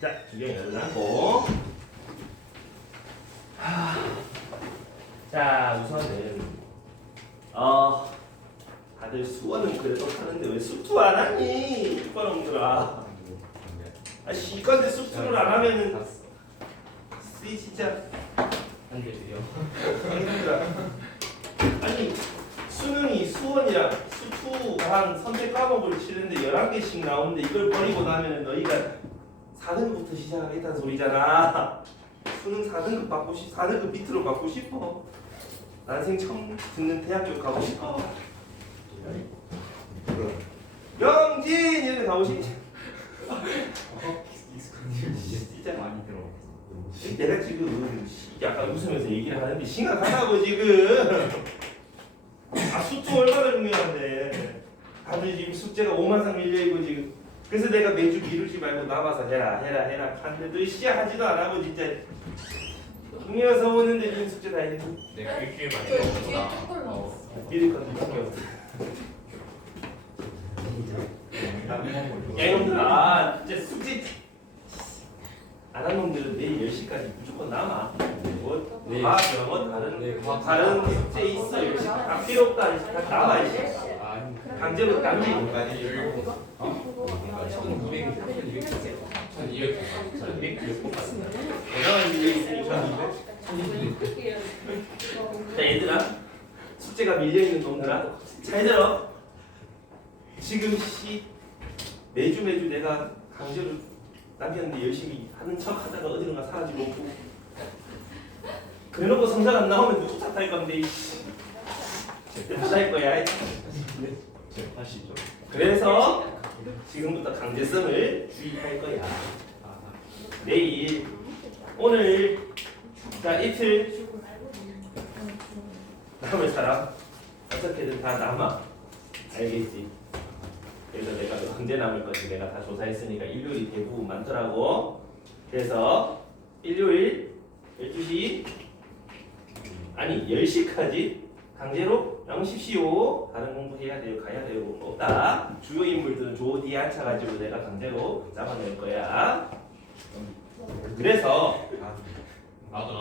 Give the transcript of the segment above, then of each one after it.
자, 주경 열어놨고. 자, 우선은 다들 수원은 그래도 하는데 왜 수투 안 하니? 이뻐놈들아. 아씨, 이건데 수투를 안 하면은 쓰이 진짜 안 되세요. 아니 수능이 수원이랑 수투랑 선택 과목을 치는데 11개씩 나오는데 이걸 버리고 나면은 너희가 4등급부터 시작하겠다는 소리잖아. 수능 4등급 받고 4등급 밑으로 받고 싶어. 난생 처음 듣는 대학교 가고 싶어. 영진 이런 데 가고 싶지. 진짜 많이 들어. 내가 지금 약간 웃으면서 얘기를 하는데 심각하다고 지금. 아 수투 얼마나 중요한데. 다들 지금 숙제가 5만상 밀려있고 지금. 그래서 내가 매주 미루지 말고 남아서 해라 하는데도 시작하지도 안 하고 진짜 중요해서 오는데 지금 숙제 다 했는데 내가 일주일 만에 뒤에 먹었구나. 턱걸 나왔어. 미리 것도 밖에 없어. 야 이놈들아 진짜 숙제 안 한 놈들은 내일 10시까지 무조건 남아. 뭐 네. 과학 영어 다른 네, 과학 다른 숙제 있어 10시 다 필요 없다. 다 남아 이씨. 아니. 강제로 남지. 그거 1200, 1200, 1200 뽑았습니다. 대단한 일이 있으니까. 자 얘들아 숙제가 밀려있는 놈들아 잘 들어. 지금 매주 내가 강제로 남편한테 열심히 하는 척 하다가 어디론가 사라지고 없고 그래놓고 성적 안 나오면 누구 탓할 건데 내 탓할 거야. 제 탓이죠. 그래서 지금부터 강제성을 주의할 거야. 내일 오늘 자 이틀 남을 사람 어떻게든 다 남아. 알겠지? 그래서 내가 언제 남을 건지 내가 다 조사했으니까 일요일이 대부분 많더라고. 그래서 일요일 12시 아니 10시까지 강제로 나오십시오. 다른 공부해야 돼요. 가야 돼요. 없다. 주요 인물들은 조디 앉혀가지고 내가 강제로 잡아낼 거야. 그래서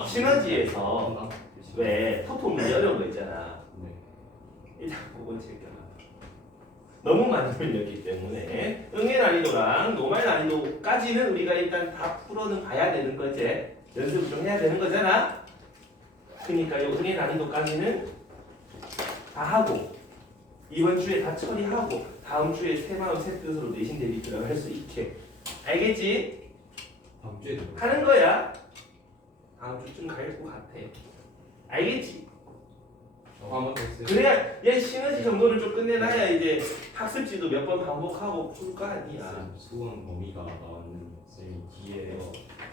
시너지에서 왜 터프 문제 어려운 거 있잖아. 일단 그건 제껴놔. 너무 많이 밀렸기 때문에 응애 난이도랑 노말 난이도까지는 우리가 일단 다 풀어는 봐야 되는 거지. 연습을 좀 해야 되는 거잖아. 그러니까 이 응애 난이도까지는 다 하고 이번 주에 다 처리하고 다음 주에 새 마음 새 뜻으로 내신 대비 들어갈 수 있게. 알겠지? 다음 주에 하는 거야. 다음 주쯤 갈 것 같아. 알겠지? 한번 더 했어요. 그래야 얘 시너지 정도를 좀 끝내놔야 이제 학습지도 몇 번 반복하고 풀 거 아니야. 수원 범위가 나왔는 쌤이 뒤에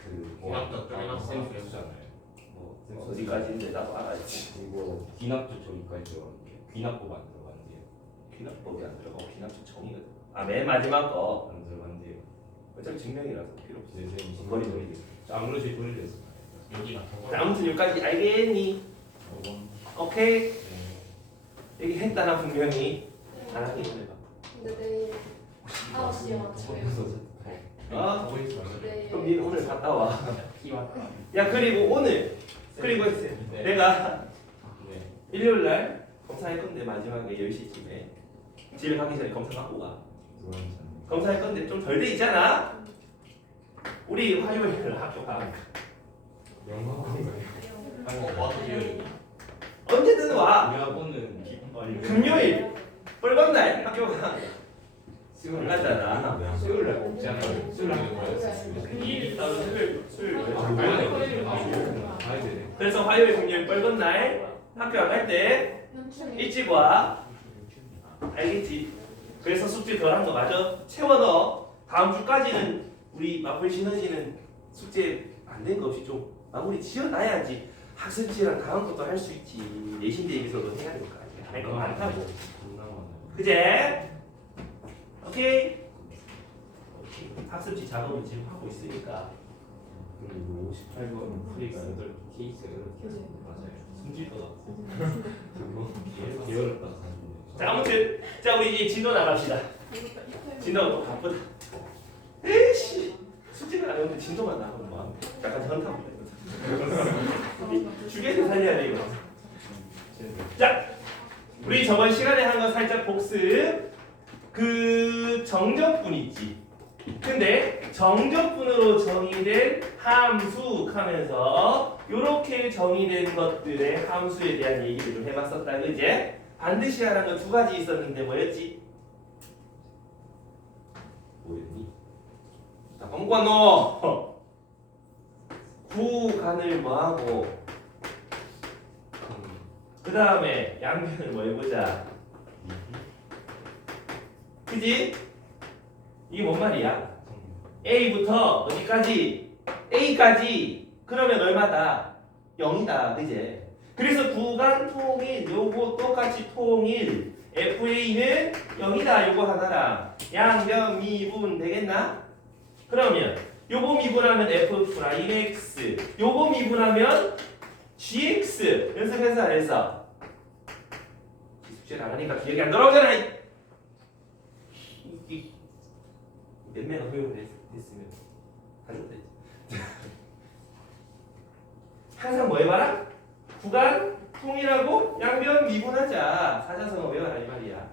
그 귀납도 빼놨어. 쌤 배우잖아요. 어디까지인데 나도 알아야지. 그리고 귀납도 저기까지 들어갔는데 귀납법 안 들어갔는데요. 귀납법이 안 들어가고 귀납 초청이거든. 맨 마지막 거. 안 들어갔는데요. 어차피 증명이라서 필요 없어. 네, 쌤이 머리 돌리기. 안 그러지 돌렸어요. 여기 같은 거. 자, 아무튼 여기까지 알겠니? 오케이. 얘기했다나 분명히 안 하기 해봐. 근데 내일 9시에 맞춰요. 어? 내일 그럼 니 오늘 갔다 와. 피왔다. 야 그리고 오늘 그리고 네. 내가 네. 일요일 날 검사할 건데 마지막에 10시쯤에 집에 가기 전에 검사 받고 가. 검사할 건데 좀 덜 돼 있잖아. 우리 화요일 학교 가. 언제든 와. 대학원은 금요일 뻘건 날 학교 가. 수요일 가잖아. 수요일 날 없지 않아요? 수요일 날 뭐였어요? 일이 따로 수요일 가야 되네. 그래서 화요일 금요일 뻘건 날 학교 안 갈 때 일찍 와. 알겠지? 그래서 숙제 덜한 거 맞아? 채워 넣어. 다음 주까지는 우리 마블 시너지는 숙제 안 된 거 없이 좀 마무리 지어놔야지. 학습지랑 다음 것도 할 수 있지. 내신 대비서도 해야 될 거 아니야. 할 거 많다고. 그제? 오케이? 학습지 작업은 지금 하고 있으니까. 그리고 58번 프리가 8개 케이스가 8개 그지. 맞아요. 숨질 것 같아. 그거 게으르다 사실. 자 아무튼 자 우리 이제 진도 나갑시다. 진도가 또 바쁘다. 에이씨 숙제를 안 해오는데 진도만 나오면 뭐 약간 현타입니다. 주계를 살려야 돼 이거. 자, 우리 저번 시간에 한 거 살짝 복습. 그 정적분 있지. 근데 정적분으로 정의된 함수 하면서 이렇게 정의된 것들의 함수에 대한 얘기를 좀 해봤었다, 그지? 반드시 하라는 거 두 가지 있었는데 뭐였지? 뭐였니? 자, 꼼꼼 넣어. 구간을 뭐하고 그 다음에 양변을 뭐 해보자. 그지? 이게 뭔 말이야? A부터 어디까지? A까지. 그러면 얼마다? 0이다. 그지? 그래서 구간 통일 요거 똑같이 통일 FA는 0이다. 요거 하나랑 양변 미분 되겠나? 그러면 요거 미분하면 F 프라임 X 요거 미분하면 GX 연습해서 안 했어? 숙제를 안 하니까 기억이 안 돌아오잖아. 몇 명가 허용을 했으면 가져도 되지. 항상 뭐 해봐라? 구간 통일하고 양변 미분하자. 사자성어 외워라 이 말이야.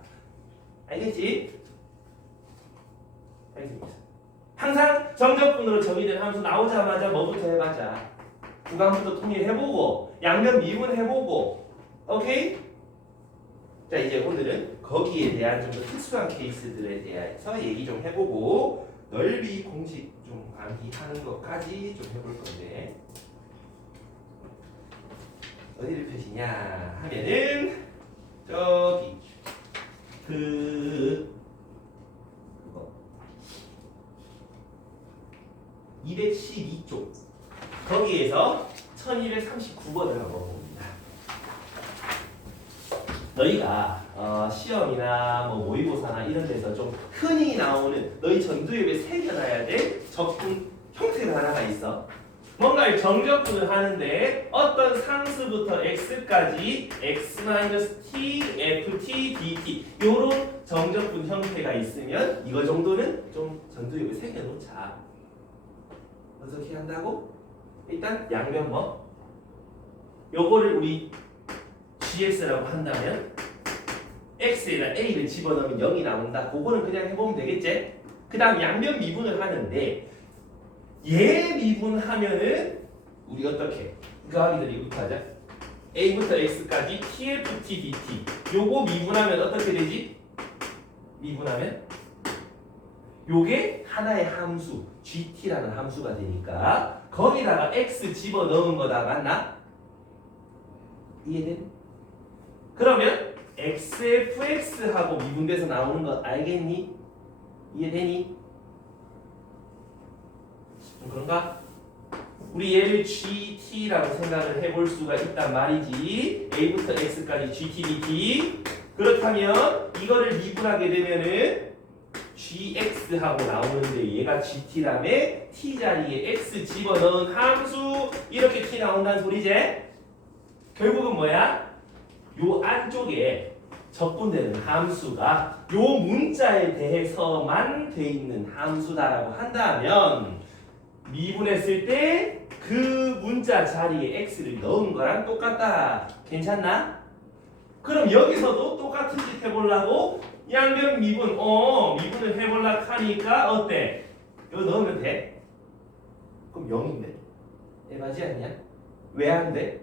알겠지? 알겠습니다. 항상 정적분으로 정의된 함수 나오자마자 뭐부터 해봐자. 구간부터 통일해보고 양변 미분해보고. 오케이? 자, 이제 오늘은 거기에 대한 좀 더 특수한 케이스들에 대해서 얘기 좀 해보고 넓이 공식 좀 암기하는 것까지 좀 해볼 건데 어디를 펴시냐 하면은 저기 그거 212쪽 거기에서 1239번을 한번 봅니다. 너희가 시험이나 뭐 모의고사나 이런 데서 좀 흔히 나오는 너희 전두엽에 새겨놔야 될 적분 형태가 하나가 있어. 뭔가를 정적분을 하는데 어떤 상수부터 x까지 x-t, ft, dt 요런 정적분 형태가 있으면 이거 정도는 좀 전두엽에 새겨놓자. 어떻게 한다고? 일단 양변 뭐? 요거를 우리 GX라고 한다면 X에다 A를 집어넣으면 0이 나온다. 그거는 그냥 해보면 되겠지? 그 다음 양변 미분을 하는데 얘 미분하면은 우리 어떻게? 그하기들 이거부터 하자. A부터 X까지 TFT, DT 요거 미분하면 어떻게 되지? 미분하면 요게 하나의 함수 GT라는 함수가 되니까 거기다가 X 집어넣은 거다. 맞나? 이해돼? 그러면 XFX하고 미분돼서 나오는 거 알겠니? 이해되니? 좀 그런가? 우리 얘를 GT라고 생각을 해볼 수가 있단 말이지. A부터 X까지 GT, DT. 그렇다면 이거를 미분하게 되면은 GX하고 나오는데 얘가 GT라며 T 자리에 X 집어넣은 함수 이렇게 T 나온다는 소리지? 결국은 뭐야? 요 안쪽에 적분되는 함수가 요 문자에 대해서만 돼 있는 함수다라고 한다면 미분했을 때 그 문자 자리에 x를 넣은 거랑 똑같다. 괜찮나? 그럼 여기서도 똑같은 짓 해보려고 양변 미분 미분을 해보려고 하니까 어때? 이거 넣으면 돼? 그럼 0인데 에바지 않냐? 왜 안 돼?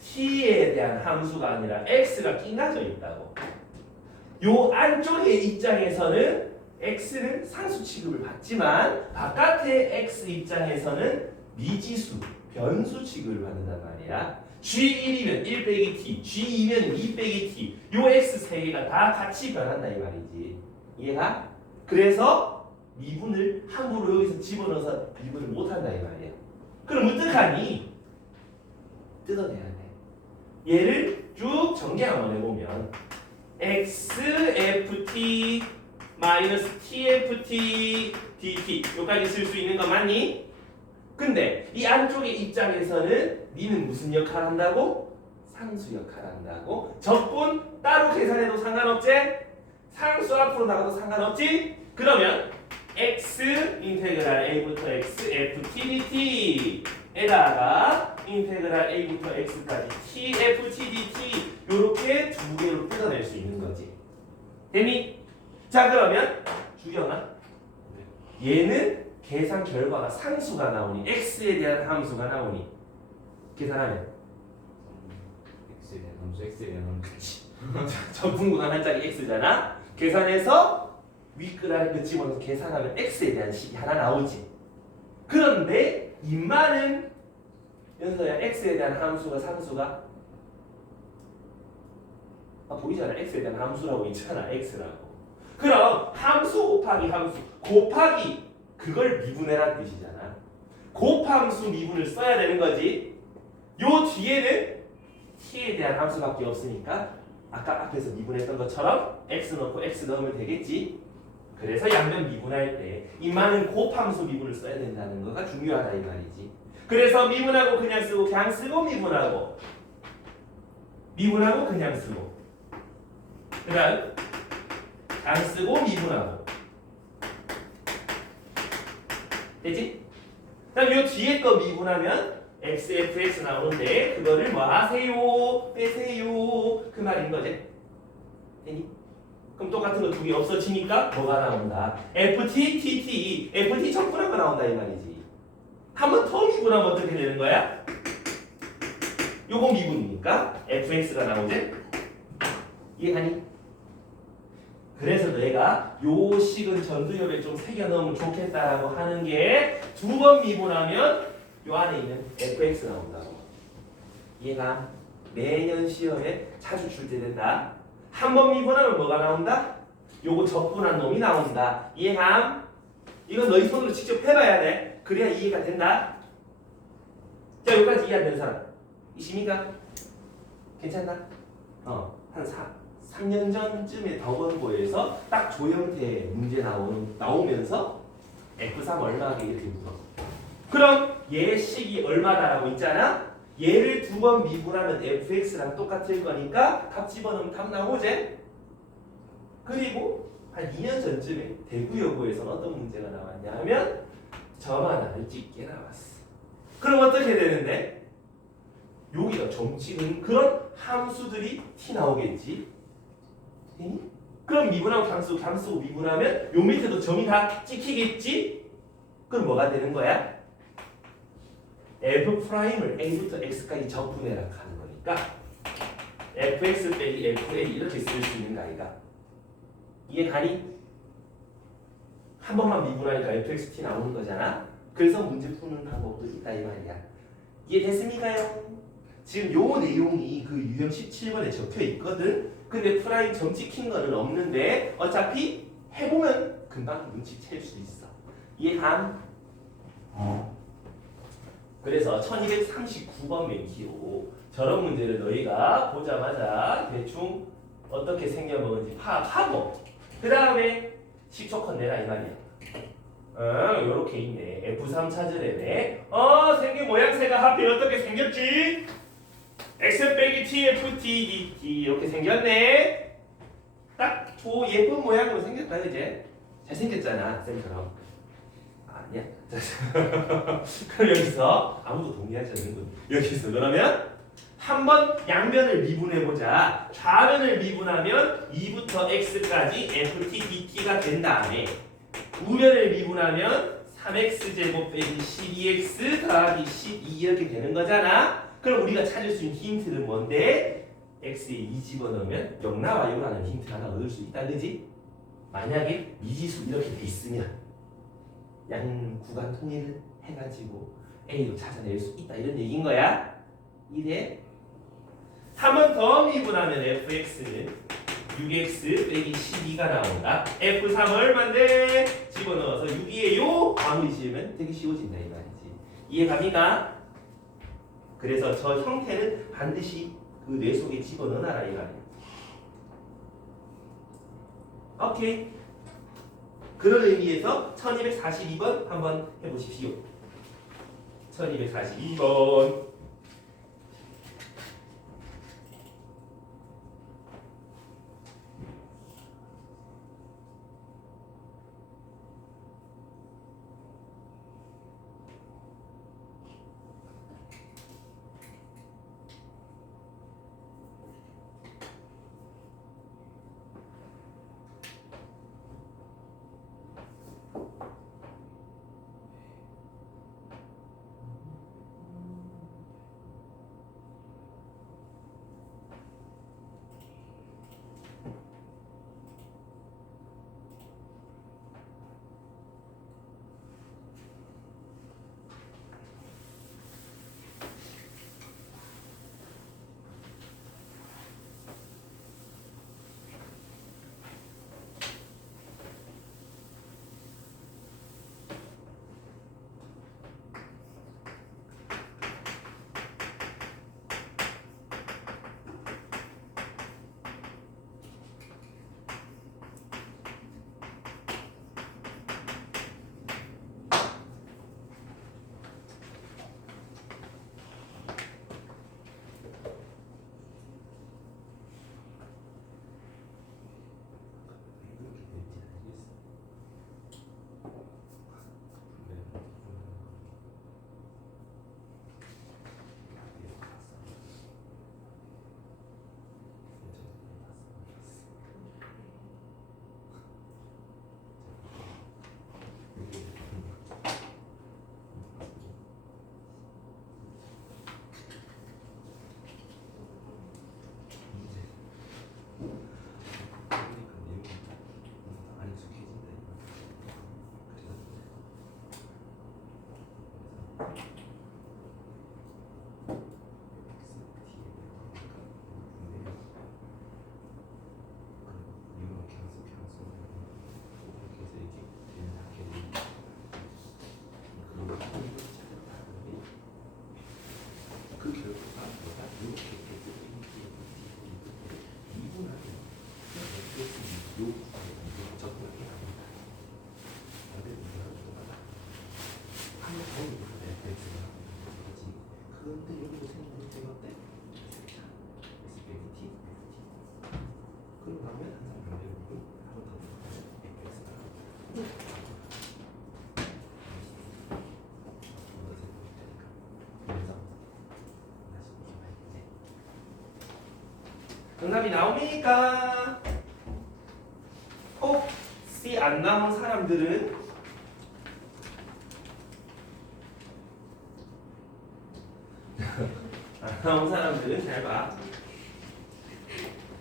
t에 대한 함수가 아니라 x가 끼나져 있다고. 요 안쪽의 입장에서는 x는 상수 취급을 받지만 바깥의 x 입장에서는 미지수, 변수 취급을 받는단 말이야. G1이면 1 빼기 t, G2면 2 빼기 t. 요 x 세 개가 다 같이 변한다 이 말이지. 이해가? 그래서 미분을 함부로 여기서 집어넣어서 미분을 못한다 이 말이야. 그럼 어떡하니? 뜯어내야 돼. 얘를 쭉 전개 한번 해보면 XFT 마이너스 TFT DT 여기까지 쓸 수 있는 거 맞니? 근데 이 안쪽의 입장에서는 니는 무슨 역할 한다고? 상수 역할 한다고? 적분 따로 계산해도 상관없지? 상수 앞으로 나가도 상관없지? 그러면 x 인테그랄 a부터 x f t dt 에다가 인테그랄 a부터 x까지 t f t dt 요렇게 두 개로 뜯어낼 수 있는 거지. 됐니? 자 그러면 주경아 얘는 계산 결과가 상수가 나오니 x에 대한 함수가 나오니 계산하면 x에 대한 함수, x에 대한 함수. 전분구간 한 짝이 x잖아. 계산해서 윗그라를 그 집어넣어서 계산하면 x에 대한 식이 하나 나오지. 그런데 인마는 연서야 x에 대한 함수가 상수가 보이잖아. x에 대한 함수라고 있잖아. x라고. 그럼 함수 곱하기 함수 곱하기 그걸 미분해란 뜻이잖아. 곱함수 미분을 써야 되는 거지. 요 뒤에는 t에 대한 함수밖에 없으니까 아까 앞에서 미분했던 것처럼 x 넣고 x 넣으면 되겠지. 그래서 양변 미분할 때 이만은 곱함수 미분을 써야 된다는 거가 중요하다 이 말이지. 그래서 미분하고 그냥 쓰고 그냥 쓰고 미분하고 그냥 쓰고 그다음 그냥 쓰고 미분하고 되지? 그다음 요 뒤에 거 미분하면 xfx 나오는데 그거를 뭐 하세요 빼세요 그 말인 거지. 되니? 그럼 똑같은 거 두 개 없어지니까 뭐가 나온다? ft, tt, ft 적분한 거 나온다 이 말이지. 한 번 더 미분하면 어떻게 되는 거야? 요거 미분이니까 fx가 나오지? 이해가니? 그래서 내가 요 식은 전두엽에 좀 새겨 넣으면 좋겠다라고 하는 게 두 번 미분하면 요 안에 있는 fx 나온다고. 이해가? 매년 시험에 자주 출제된다. 한 번 미분하면 뭐가 나온다? 요거 적분한 놈이 나온다. 이해감? 이건 너희 손으로 직접 해봐야 돼. 그래야 이해가 된다. 자, 여기까지 이해 안 되는 사람 있습니까? 괜찮나? 한 3년 전쯤에 덕원고에서 딱 조형태 문제 나오면서 F3 얼마게 이렇게 물어. 그럼 얘 식이 얼마다라고 있잖아? 얘를 두 번 미분하면 fx랑 똑같을 거니까 값 집어넣으면 답 나오지? 그리고 한 2년 전쯤에 대구여고에서는 어떤 문제가 나왔냐 하면 점 하나를 찍게 나왔어. 그럼 어떻게 되는데? 여기가 점 찍은 그런 함수들이 t 나오겠지? 그럼 미분하고 감쓰고 미분하면 요 밑에도 점이 다 찍히겠지? 그럼 뭐가 되는 거야? f'을 a부터 x까지 적분해라 하는 거니까 fx 빼기 fa 이렇게 쓸 수 있는 거 아이가? 이해가니? 한 번만 미분하니까 fxt 나오는 거잖아. 그래서 문제 푸는 방법도 있다 이 말이야. 이해됐습니까요? 지금 요 내용이 그 유형 17번에 적혀 있거든. 근데 프라임 점 찍힌 거는 없는데 어차피 해보면 금방 눈치챌 수 있어. 이해감? 그래서 1239번 맨키로 저런 문제를 너희가 보자마자 대충 어떻게 생겨먹은지 파악하고 그 다음에 10초 컷 내라 이 말이야. 요렇게 있네. F3 찾으래네. 생긴 모양새가 하필 어떻게 생겼지? X 빼기 T, F, T, D, T 이렇게 생겼네. 딱 예쁜 모양으로 생겼다 그제? 잘생겼잖아 쌤처럼. 아니야. 그럼 여기서 아무도 동의하지 않는군. 여기서 그러면 한번 양변을 미분해보자. 좌변을 미분하면 2부터 x까지 ft dt가 된 다음에 우변을 미분하면 3x제곱 빼기 12x 더하기 12 이렇게 되는 거잖아. 그럼 우리가 찾을 수 있는 힌트는 뭔데? x에 2 집어넣으면 0 나와요 라는 힌트 하나 얻을 수 있다 그지? 만약에 미지수 이렇게 돼 있으면 양 구간 통일을 해가지고 a로 찾아낼 수 있다 이런 얘기인 거야. 이래 한 번 더 미분하면 fx는 6x 빼기 12가 나온다. f3 얼마인데? 집어넣어서 6이에요. 마무리 지으면 되게 쉬워진다 이 말이지. 이해갑니까? 그래서 저 형태는 반드시 그 뇌 속에 집어넣어놔라 이 말이야. 오케이. 그런 의미에서 1242번 한번 해보십시오. 1242번. 그 결과가 뭐가 이렇게 미분하면 요 적분하게 나옵니다. 근데 이거는 뭐가 한번 더 미분하면 fx가 나오는 거지. 그런데 여기도 생긴 문제가 어때? s 빼기 t, 그러고 나면 항상 반대로 한번 더 미분하면 fx가 나옵니다. 정답이 나옵니까? 혹시 안 나온 사람들은 안 나온 사람들은 잘 봐.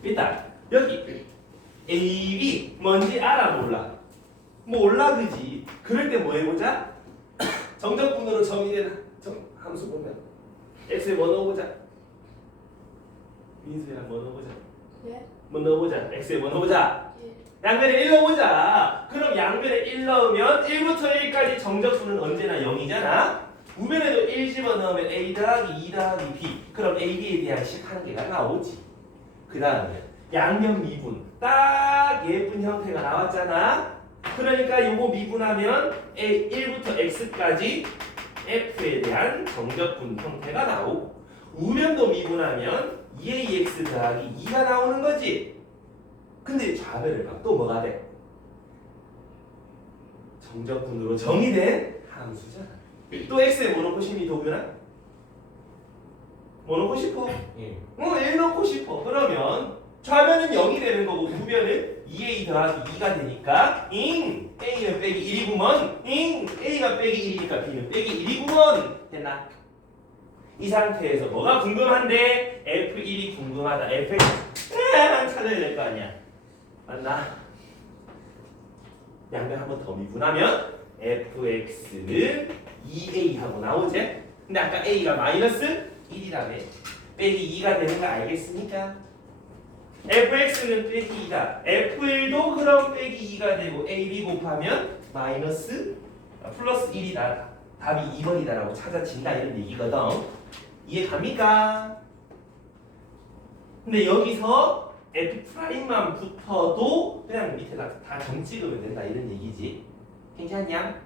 일단 여기 A, B 뭔지 알아 몰라? 몰라 그지? 그럴 때 뭐 해보자? 정적분으로 정의된 함수 보면 x에 뭐 넣어보자. 민수야 뭐 넣어보자. 예? 뭐 넣어보자. x에 뭐 넣어보자. 예. 양변에 1 넣어보자. 그럼 양변에 1 넣으면 1부터 1까지 정적수는 언제나 0이잖아. 우변에도 1 집어넣으면 a 더하기 2 더하기 b. 그럼 a, b에 대한 식 한 개가 나오지. 그 다음에 양변 미분. 딱 예쁜 형태가 나왔잖아. 그러니까 요거 미분하면 a 1부터 x까지 f에 대한 정적분 형태가 나오고, 우변도 미분하면 2ax 더하기 2가 나오는 거지. 근데 좌변을 봐. 또 뭐가 돼? 정적분으로 정의된 함수잖아. 또 x에 뭐 넣고 싶니 도균아? 뭐 넣고 싶어? 예. 1 넣고 싶어. 그러면 좌변은 0이 되는 거고 우변은 2a 더하기 2가 되니까 a는 빼기 1이구먼. a가 빼기 1이니까 b는 빼기 1이구먼. 됐나? 이 상태에서 뭐가 궁금한데? F1이 궁금하다. fx 찾아야 될 거 아니야. 맞나? 양변 한 번 더 미분하면 fx는 2a 하고 나오지? 근데 아까 a가 마이너스 1이라며. 빼기 2가 되는 거 알겠습니까? fx는 빼기 2다. f1도 그럼 빼기 2가 되고 ab 곱하면 마이너스 플러스 1이다. 답이 2번이다라고 찾아진다 이런 얘기거든. 이해 갑니까? 근데 여기서 F'만 붙어도 그냥 밑에다 다 점 찍으면 된다 이런 얘기지. 괜찮냐?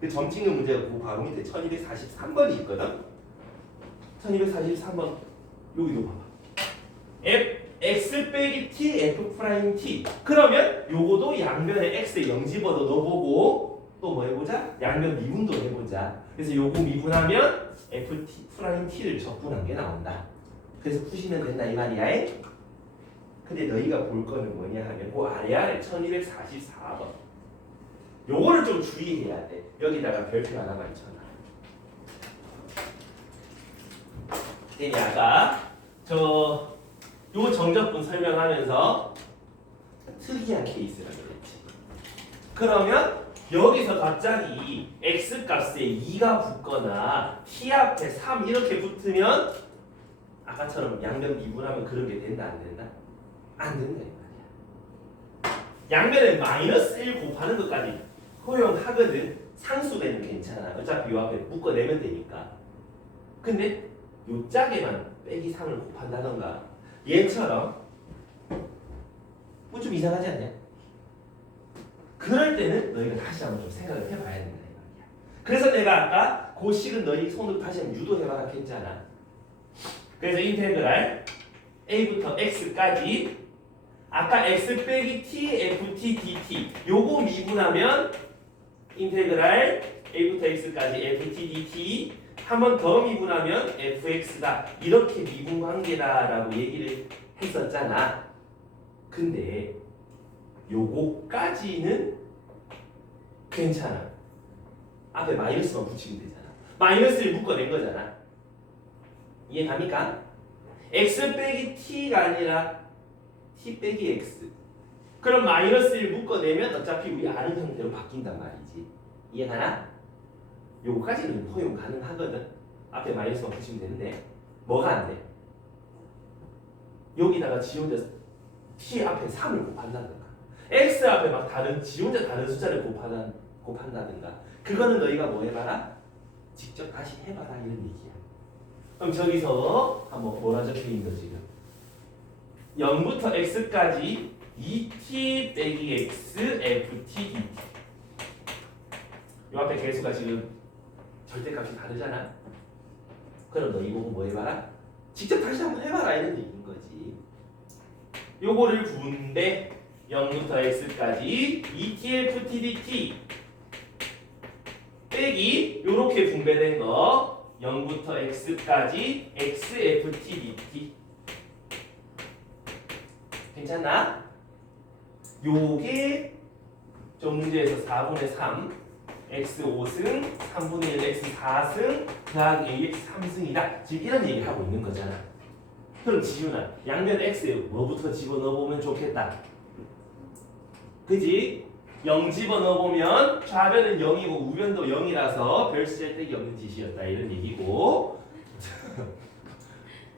그 점 찍는 문제가 그 바로 밑에 1243번이 있거든. 1243번 여기도 봐봐. x 빼기 t f 프라임 t. 그러면 요거도 양변에 x에 0 집어도 넣어보고 또 뭐 해보자? 양변 미분도 해보자. 그래서 요거 미분하면 f t 프라임 t를 적분한 게 나온다. 그래서 푸시면 된다 이 말이야. 근데 너희가 볼 거는 뭐냐 하면 그 아래 1244번. 요거를 좀 주의해야 돼. 여기다가 별표 하나만 쳐놔. 얘네 아까 요 정적분 설명하면서 특이한 케이스라고 그랬지. 그러면 여기서 갑자기 x 값에 2가 붙거나 t 앞에 3 이렇게 붙으면 아까처럼 양변 미분하면 그런 게 된다 안 된다? 안 된다 이 말이야. 양변에 마이너스 1 곱하는 것까지 허용하거든. 상수배는 괜찮아. 어차피 요 앞에 묶어내면 되니까. 근데 요 짝에만 빼기 3을 곱한다던가 얘처럼 뭐 좀 이상하지 않냐? 그럴 때는 너희가 다시 한번 좀 생각을 해봐야 된다 이 말이야. 그래서 내가 아까 그 식은 너희 손으로 다시 한번 유도해봐라 했잖아. 그래서 인테그랄 a부터 x까지 아까 x 빼기 t ft dt 요거 미분하면 인테그랄 a부터 x까지 ft dt 한 번 더 미분하면 fx다. 이렇게 미분 관계다라고 얘기를 했었잖아. 근데 요거까지는 괜찮아. 앞에 마이너스만 붙이면 되잖아. 마이너스를 묶어낸 거잖아. 이해 갑니까? x 빼기 t가 아니라 t 빼기 x. 그럼 마이너스를 묶어내면 어차피 우리 아는 형태로 바뀐단 말이지. 이해 가나? 요거까지는 허용 가능하거든. 앞에 마이너스만 붙이면 되는데 뭐가 안 돼? 여기다가 지 혼자 t 앞에 3을 곱한다든가 x 앞에 막 지 혼자 다른 숫자를 곱한다든가 그거는 너희가 뭐 해봐라? 직접 다시 해봐라 이런 얘기야. 그럼 저기서 한번 뭐라 적혀있는 거 지금 0부터 x까지 2t 빼기 x ft dt 요 앞에 개수가 지금 절대값이 다르잖아. 그럼 너 이거 뭐 해봐라? 직접 다시 한번 해봐라 이런 얘기인 거지. 요거를 구분데 0부터 x까지 2tf tdt 빼기 요렇게 분배된 거 0부터 x까지 xf tdt 괜찮나? 요게 저 문제에서 4분의 3 x 5승 3분의 1 x 4승 더하기 ax 3승이다 지금 이런 얘기를 하고 있는 거잖아. 그럼 지윤아 양변 x에 뭐부터 집어넣어보면 좋겠다. 그지? 0 집어넣어보면 좌변은 0이고 우변도 0이라서 별 쓸데기 없는 짓이었다 이런 얘기고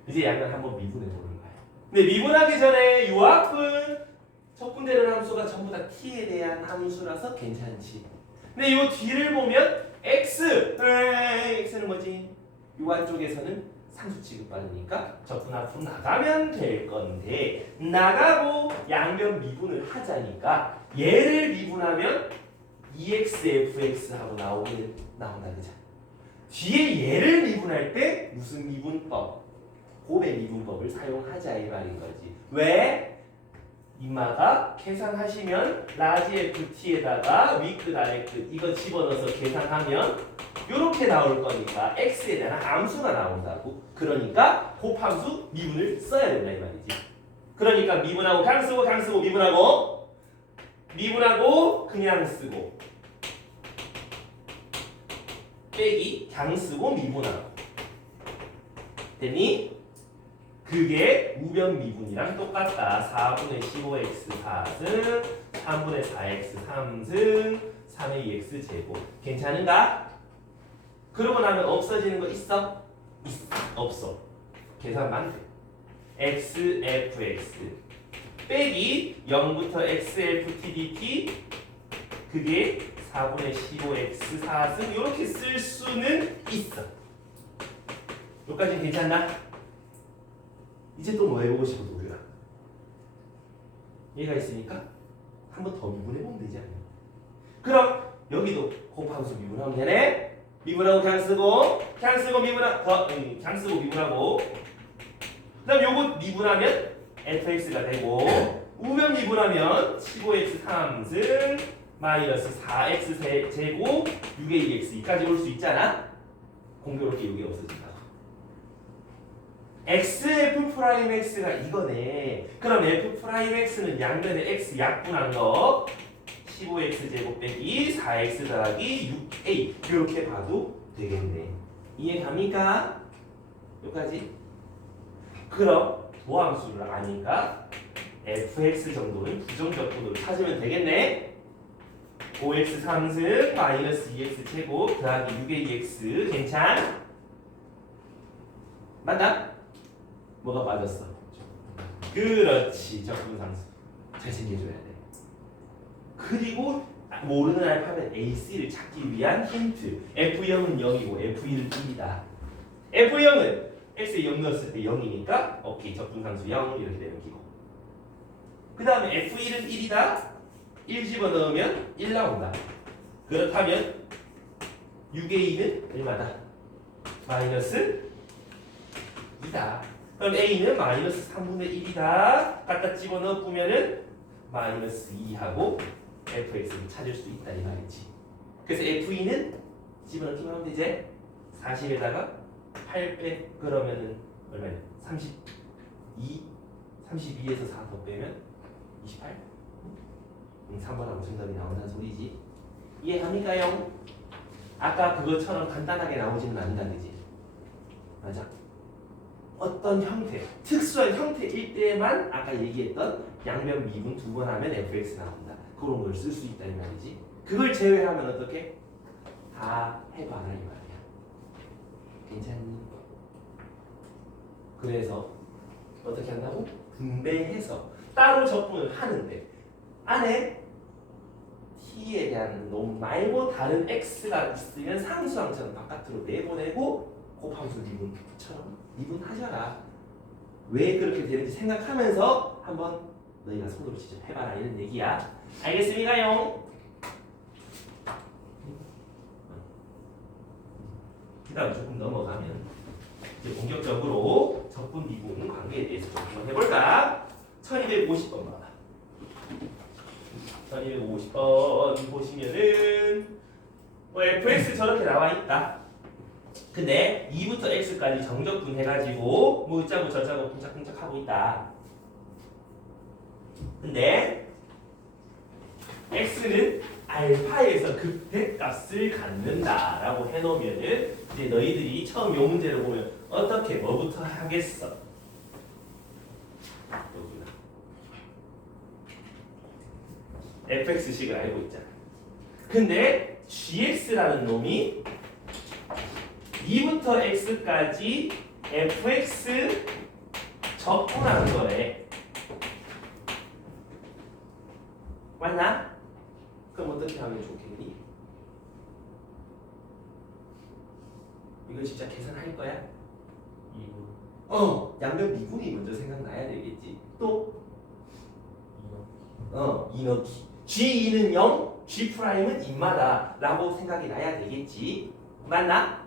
이제 양변 한번 미분해보는 거야. 근데 미분하기 전에 요 앞은 적분되는 함수가 전부 다 t에 대한 함수라서 괜찮지. 근데 요 뒤를 보면 x는 뭐지? 요 안쪽에서는 상수 취급받으니까 적분 앞으로 나가면 될 건데 나가고 양변 미분을 하자니까 얘를 미분하면 2xfx하고 나온다 그죠? 뒤에 얘를 미분할 때 무슨 미분법? 곱의 미분법을 사용하자 이 말인 거지. 왜? 이마가 계산하시면 라지 ft에다가 위 끝 아래 끝 이거 집어넣어서 계산하면 이렇게 나올 거니까 x에 대한 함수가 나온다고. 그러니까 곱함수 미분을 써야 된다 이 말이지. 그러니까 미분하고 그냥 쓰고 그냥 쓰고 미분하고 그냥 쓰고 빼기 그냥 쓰고 미분하고 됐니? 그게 우변 미분이랑 똑같다. 4분의 15x 4승 3분의 4x 3승 3의 2x 제곱 괜찮은가? 그러고 나면 없어지는 거 있어? 없어. 계산만 돼. x fx 빼기 0부터 x ft dt 그게 4분의 15x 4승 이렇게 쓸 수는 있어. 여기까지는 괜찮나? 이제 또 뭐 해보고 싶어 우리가? 얘가 있으니까 한 번 더 미분해보면 되지 않냐? 그럼 여기도 곱함수 미분하면 되네? 미분하고 그냥 쓰고 그냥 쓰고 미분하고 그 다음 요거 미분하면 fx가 되고 우변 미분하면 15x 3승 마이너스 4x 제곱 6a x 까지 올 수 있잖아? 공교롭게 이게 없어진다. xf'x가 이거네. 그럼 f'x는 양변에 x 약분한 거 15x 제곱 빼기 4x 더하기 6a 이렇게 봐도 되겠네. 이해갑니까? 여기까지? 그럼 도함수를 아니까 fx 정도는 부정적분으로 찾으면 되겠네. 5x 3승 마이너스 2x 제곱 더하기 6ax 괜찮? 맞나? 뭐가 맞았어? 그렇지. 적분상수 잘 챙겨줘야 돼. 그리고 모르는 알파벳 AC를 찾기 위한 힌트. F0은 0이고 F1은 1이다. F0은 X에 0 넣었을 때 0이니까 오케이. 적분상수 0 이렇게 되는 기고. 그 다음에 F1은 1이다. 1 집어넣으면 1 나온다. 그렇다면 6A는 얼마다? 마이너스 2다. 그럼 A는 마이너스 3분의 1이다. 갖다 집어넣어 보면은 마이너스 2하고 fx를 찾을 수 있다 이 말이지. 그래서 f2는 집어넣기만 하면 되지. 40에다가 8 그러면은 얼마야? 32에서 4 더 빼면 28? 3번하고 정답이 나온다는 소리지. 이해합니까요? 아까 그것처럼 간단하게 나오지는 않는다 그지? 맞아. 어떤 형태, 특수한 형태일 때만 아까 얘기했던 양변 미분 2번 하면 fx 나온다. 그런 걸 쓸 수 있다 이 말이지. 그걸 제외하면 어떻게? 다 해봐라 이 말이야. 괜찮니? 그래서 어떻게 한다고? 분배해서 따로 적분을 하는데 안에 t에 대한 놈 말고 다른 x가 있으면 상수항처럼 바깥으로 내보내고 곱함수 미분처럼 미분하셔라. 왜 그렇게 되는지 생각하면서 한번 너희가 손으로 직접 해봐라 이런 얘기야. 알겠습니까요? 그 다음 조금 넘어가면 이제 본격적으로 적분 미분 관계에 대해서 좀 한번 해볼까? 1250번 봐봐. 1250번 보시면은 뭐 fx 저렇게 나와 있다. 근데 2부터 x까지 정적분 해가지고 뭐 어쩌고 저쩌고 쿵짝쿵짝 하고 있다. 근데 x는 알파에서 극대값을 갖는다라고 해놓으면은 이제 너희들이 처음 요 문제를 보면 어떻게 뭐부터 하겠어? 여기나 fx식을 알고 있잖아. 근데 gx라는 놈이 2부터 x까지 fx 적분하는 거래. 맞나? 그럼 어떻게 하면 좋겠니? 이거 진짜 계산할 거야? 2분 양변 미분이 먼저 생각나야 되겠지. 또 2번 이 넣기. G2는 0, G'은 인마다 라고 생각이 나야 되겠지. 맞나?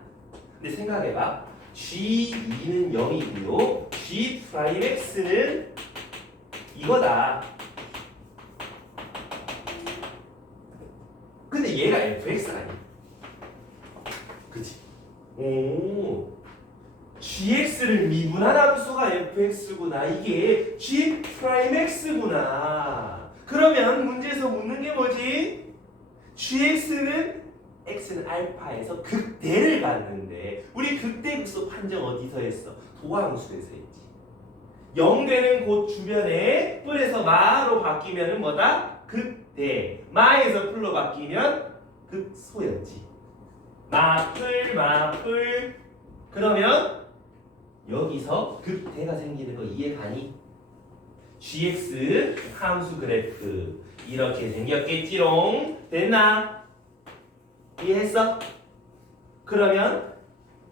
근데 생각해봐. G2는 0이고요. G'X는 이거다. 근데 얘가 fx 아니야. 그치? 오, gx를 미분한 함수가 fx구나. 이게 g'x구나. 그러면 문제에서 묻는 게 뭐지? gx는 x는 알파에서 극대를 갖는데 우리 극대 극소 판정 어디서 했어? 도함수에서 했지. 0되는 곳 주변에 뿔에서 마로 바뀌면은 뭐다? 극대. 마에서 풀로 바뀌면 극소였지. 마뿔. 그러면 여기서 극대가 생기는 거 이해가니? gx 함수 그래프 이렇게 생겼겠지롱. 됐나? 이해했어? 그러면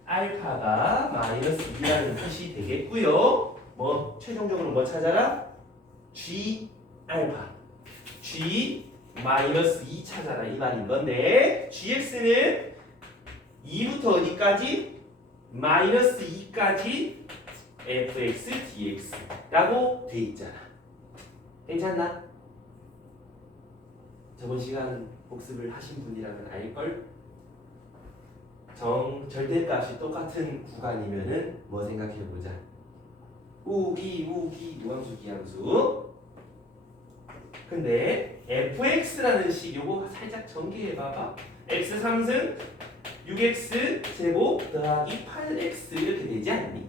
알파가 마이너스 2라는 뜻이 되겠고요. 뭐 최종적으로 뭐 찾아라? g 알파 g 마이너스 2 찾아라 이 말인 건데 gx는 2부터 어디까지? 마이너스 2까지 fx dx라고 돼 있잖아. 괜찮나? 저번 시간 복습을 하신 분이라면 알걸? 절대값이 똑같은 구간이면은 뭐 생각해보자. 우기 무함수 기함수. 근데 fx라는 식 요거 살짝 전개해봐봐. x 3승 6x 제곱 더하기 8x 이렇게 되지 않니?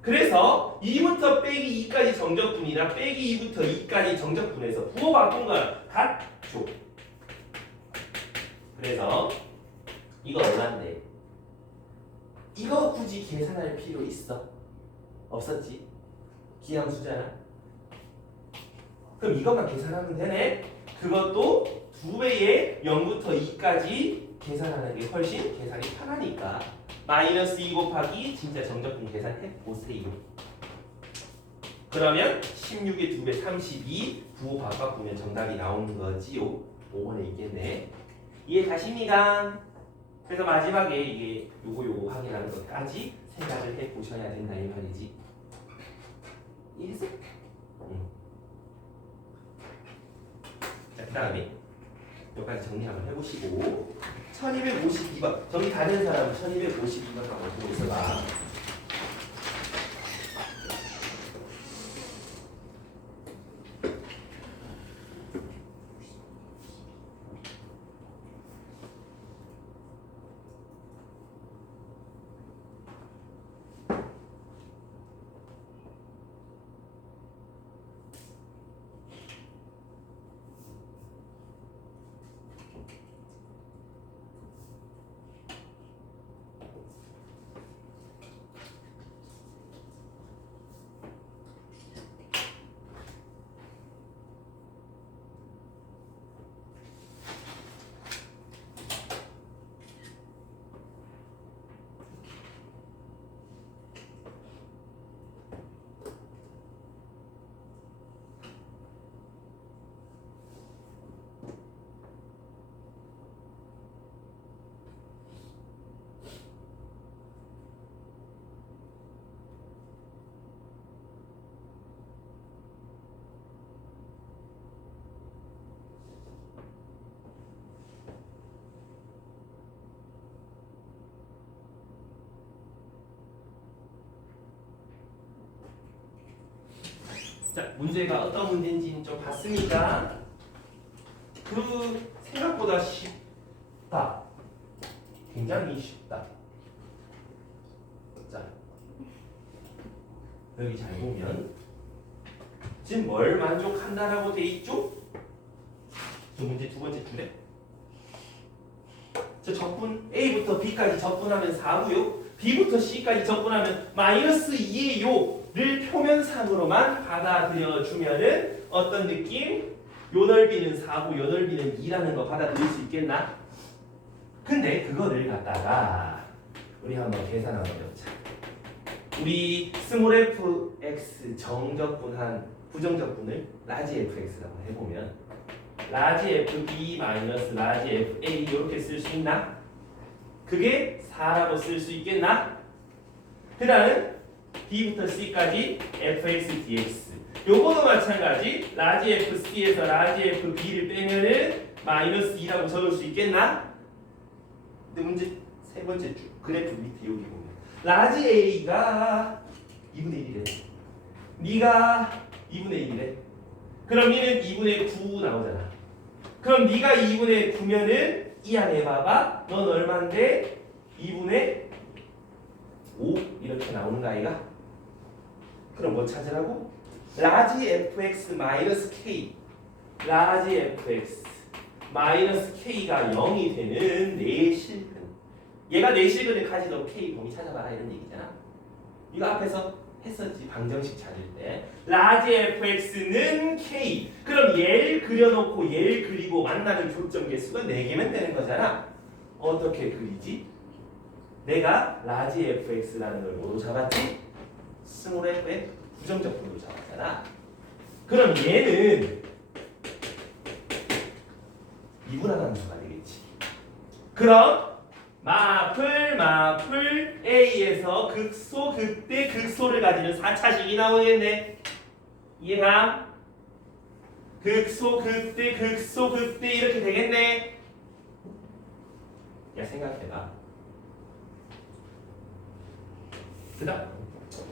그래서 2부터 빼기 2까지 정적분이나 빼기 2부터 2까지 정적분에서 부호 바꾼 거랑 같죠. 그래서 이거 얼마인데? 이거 굳이 계산할 필요 있어? 없었지? 기함수잖아. 그럼 이것만 계산하면 되네? 그것도 2배의 0부터 2까지 계산하는 게 훨씬 계산이 편하니까 마이너스 2 곱하기 진짜 정적분 계산해보세요. 그러면 16의 2배 32 부호 바꿔보면 정답이 나오는 거지요. 5번에 있겠네. 이해 가십니까? 그래서 마지막에 이게 요거 확인하는 것까지 생각을 해보셔야 된다 이 말이지. 이해했어? 자, 그 다음에 여기까지 정리 한번 해보시고 1252번 정리 다 된 사람은 1252번 한번 보고 있어봐. 자, 문제가 어떤 문제인지 좀 봤으니까 그 생각보다 쉽다. 굉장히 쉽다. 자, 여기 잘 보면 지금 뭘 만족한다라고 돼 있죠? 저 문제 두 번째 줄에 저 적분 A부터 B까지 적분하면 4고요. B부터 C까지 적분하면 마이너스 2예요를 표면상으로만 받아들여 주면은 어떤 느낌? 요 넓이는 4고 요 넓이는 2라는 거 받아들일 수 있겠나? 근데 그거를 갖다가 우리 한번 계산 한번 해보자. 우리 스몰 fx 정적분한 부정적분을 라지 fx라고 해보면 라지 fb 마이너스 라지 fa 이렇게 쓸 수 있나? 그게 4라고 쓸 수 있겠나? 그 다음 b부터 c까지 fx dx 요거도 마찬가지 라지 fc에서 라지 fb를 빼면은 마이너스 2라고 적을 수 있겠나? 근데 문제 세 번째 줄 그래프 밑에 여기 보면 라지 a가 2분의 1이래 네가 2분의 1이래 그럼 얘는 2분의 9 나오잖아 그럼 네가 2분의 9면은 이 안에 봐봐 넌 얼만데 2분의 5 이렇게 나오는 거 아이가? 그럼 뭐 찾으라고? 라지 fx 마이너스 k 라지 fx 마이너스 k가 0이 되는 내실근 얘가 내실근을 가지도록 k 범위 찾아봐라 이런 얘기잖아 이거 앞에서 했었지 방정식 찾을 때 라지 fx는 k 그럼 얘를 그려놓고 얘를 그리고 만나는 교점 개수가 4개면 되는 거잖아 어떻게 그리지? 내가 라지 fx라는 걸 뭐로 잡았지? 스몰 f의 부정적분으로 잡았잖아 그럼 얘는 미분한 함수가 되겠지 그럼 마플 A에서 극소 극대 극소를 가지는 4차식이 나오겠네 이해가? 극소 극대 극소 극대 이렇게 되겠네 야 생각해봐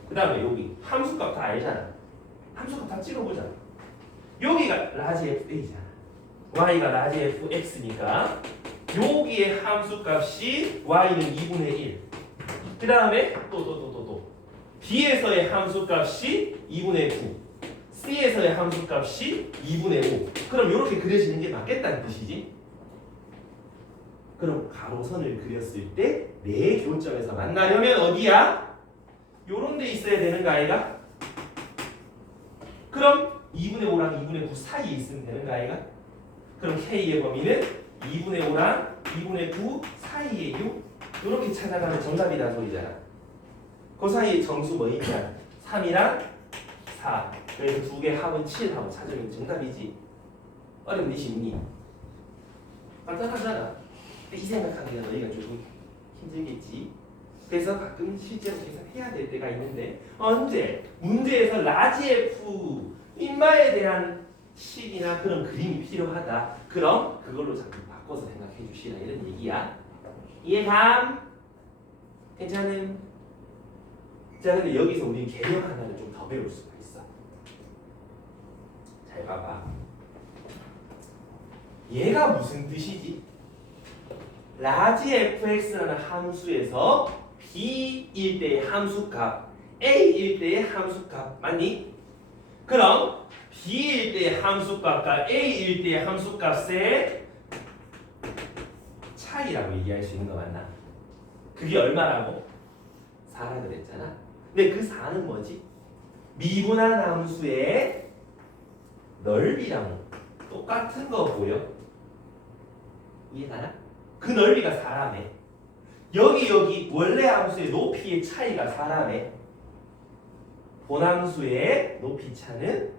그 다음에 여기 함수값 다 알잖아 함수값 다 찍어보자 여기가 라지 fA잖아 y가 라지 fx니까 여기에 함수값이 y는 2분의 1. 그 다음에 또 b에서의 함수값이 2분의 9. c에서의 함수값이 2분의 5. 그럼 이렇게 그려지는 게 맞겠다는 뜻이지. 그럼 가로선을 그렸을 때 네 교점에서 만나려면 어디야? 요런 데 있어야 되는 거 아이가? 그럼 2분의 5랑 2분의 9 사이에 있으면 되는 거 아이가? 그럼 k의 범위는 2분의 5랑 2분의 9 사이에요. 이렇게 찾아가면 정답이다 소리잖아. 그 사이에 정수 뭐 있냐? 3이랑 4. 그래서 두 개 합은 7 하고 찾으면 정답이지. 어렵니 쉽니? 간단하잖아. 이 생각하기가 너희가 조금 힘들겠지. 그래서 가끔 실제로 계산해야 될 때가 있는데 언제? 문제에서 라지 F 인마에 대한 식이나 그런 그림이 필요하다. 그럼 그걸로 자꾸 바꿔서 생각해 주시라 이런 얘기야. 이해감? 괜찮음? 자 근데 여기서 우리 개념 하나를 좀 더 배울 수가 있어. 잘 봐봐. 얘가 무슨 뜻이지? 라지 fx라는 함수에서 b일 때의 함수값, a일 때의 함수값 맞니? 그럼 b일 때의 함수값과 a일 때의 함수값의 차이라고 얘기할 수 있는 거 맞나? 그게 얼마라고? 4라 그랬잖아. 근데 그 4는 뭐지? 미분한 함수의 넓이랑 똑같은 거 보여? 이해가나? 그 넓이가 4라며. 여기 원래 함수의 높이의 차이가 4라며. 본함수의 높이 차는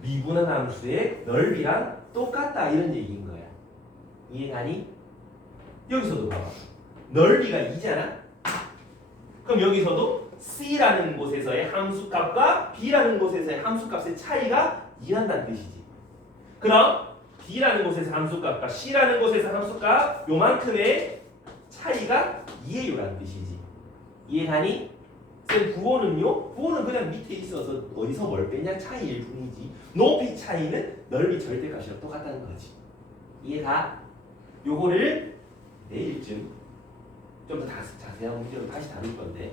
미분한 함수의 넓이랑 똑같다 이런 얘기인 거야. 이해가니? 여기서도 봐봐. 넓이가 2잖아. 그럼 여기서도 C라는 곳에서의 함수값과 B라는 곳에서의 함수값의 차이가 2라는 뜻이지. 그럼 B라는 곳에서 함수값과 C라는 곳에서 함수값 요만큼의 차이가 2예요라는 뜻이지. 이해가니? 쌤 부호는요? 부호는 그냥 밑에 있어서 어디서 뭘 빼냐 차이일 뿐이지. 높이 차이는 넓이 절대값이랑 똑같다는 거지. 이해가? 요거를 내일쯤 좀 더 자세한 문제로 다시 다룰 건데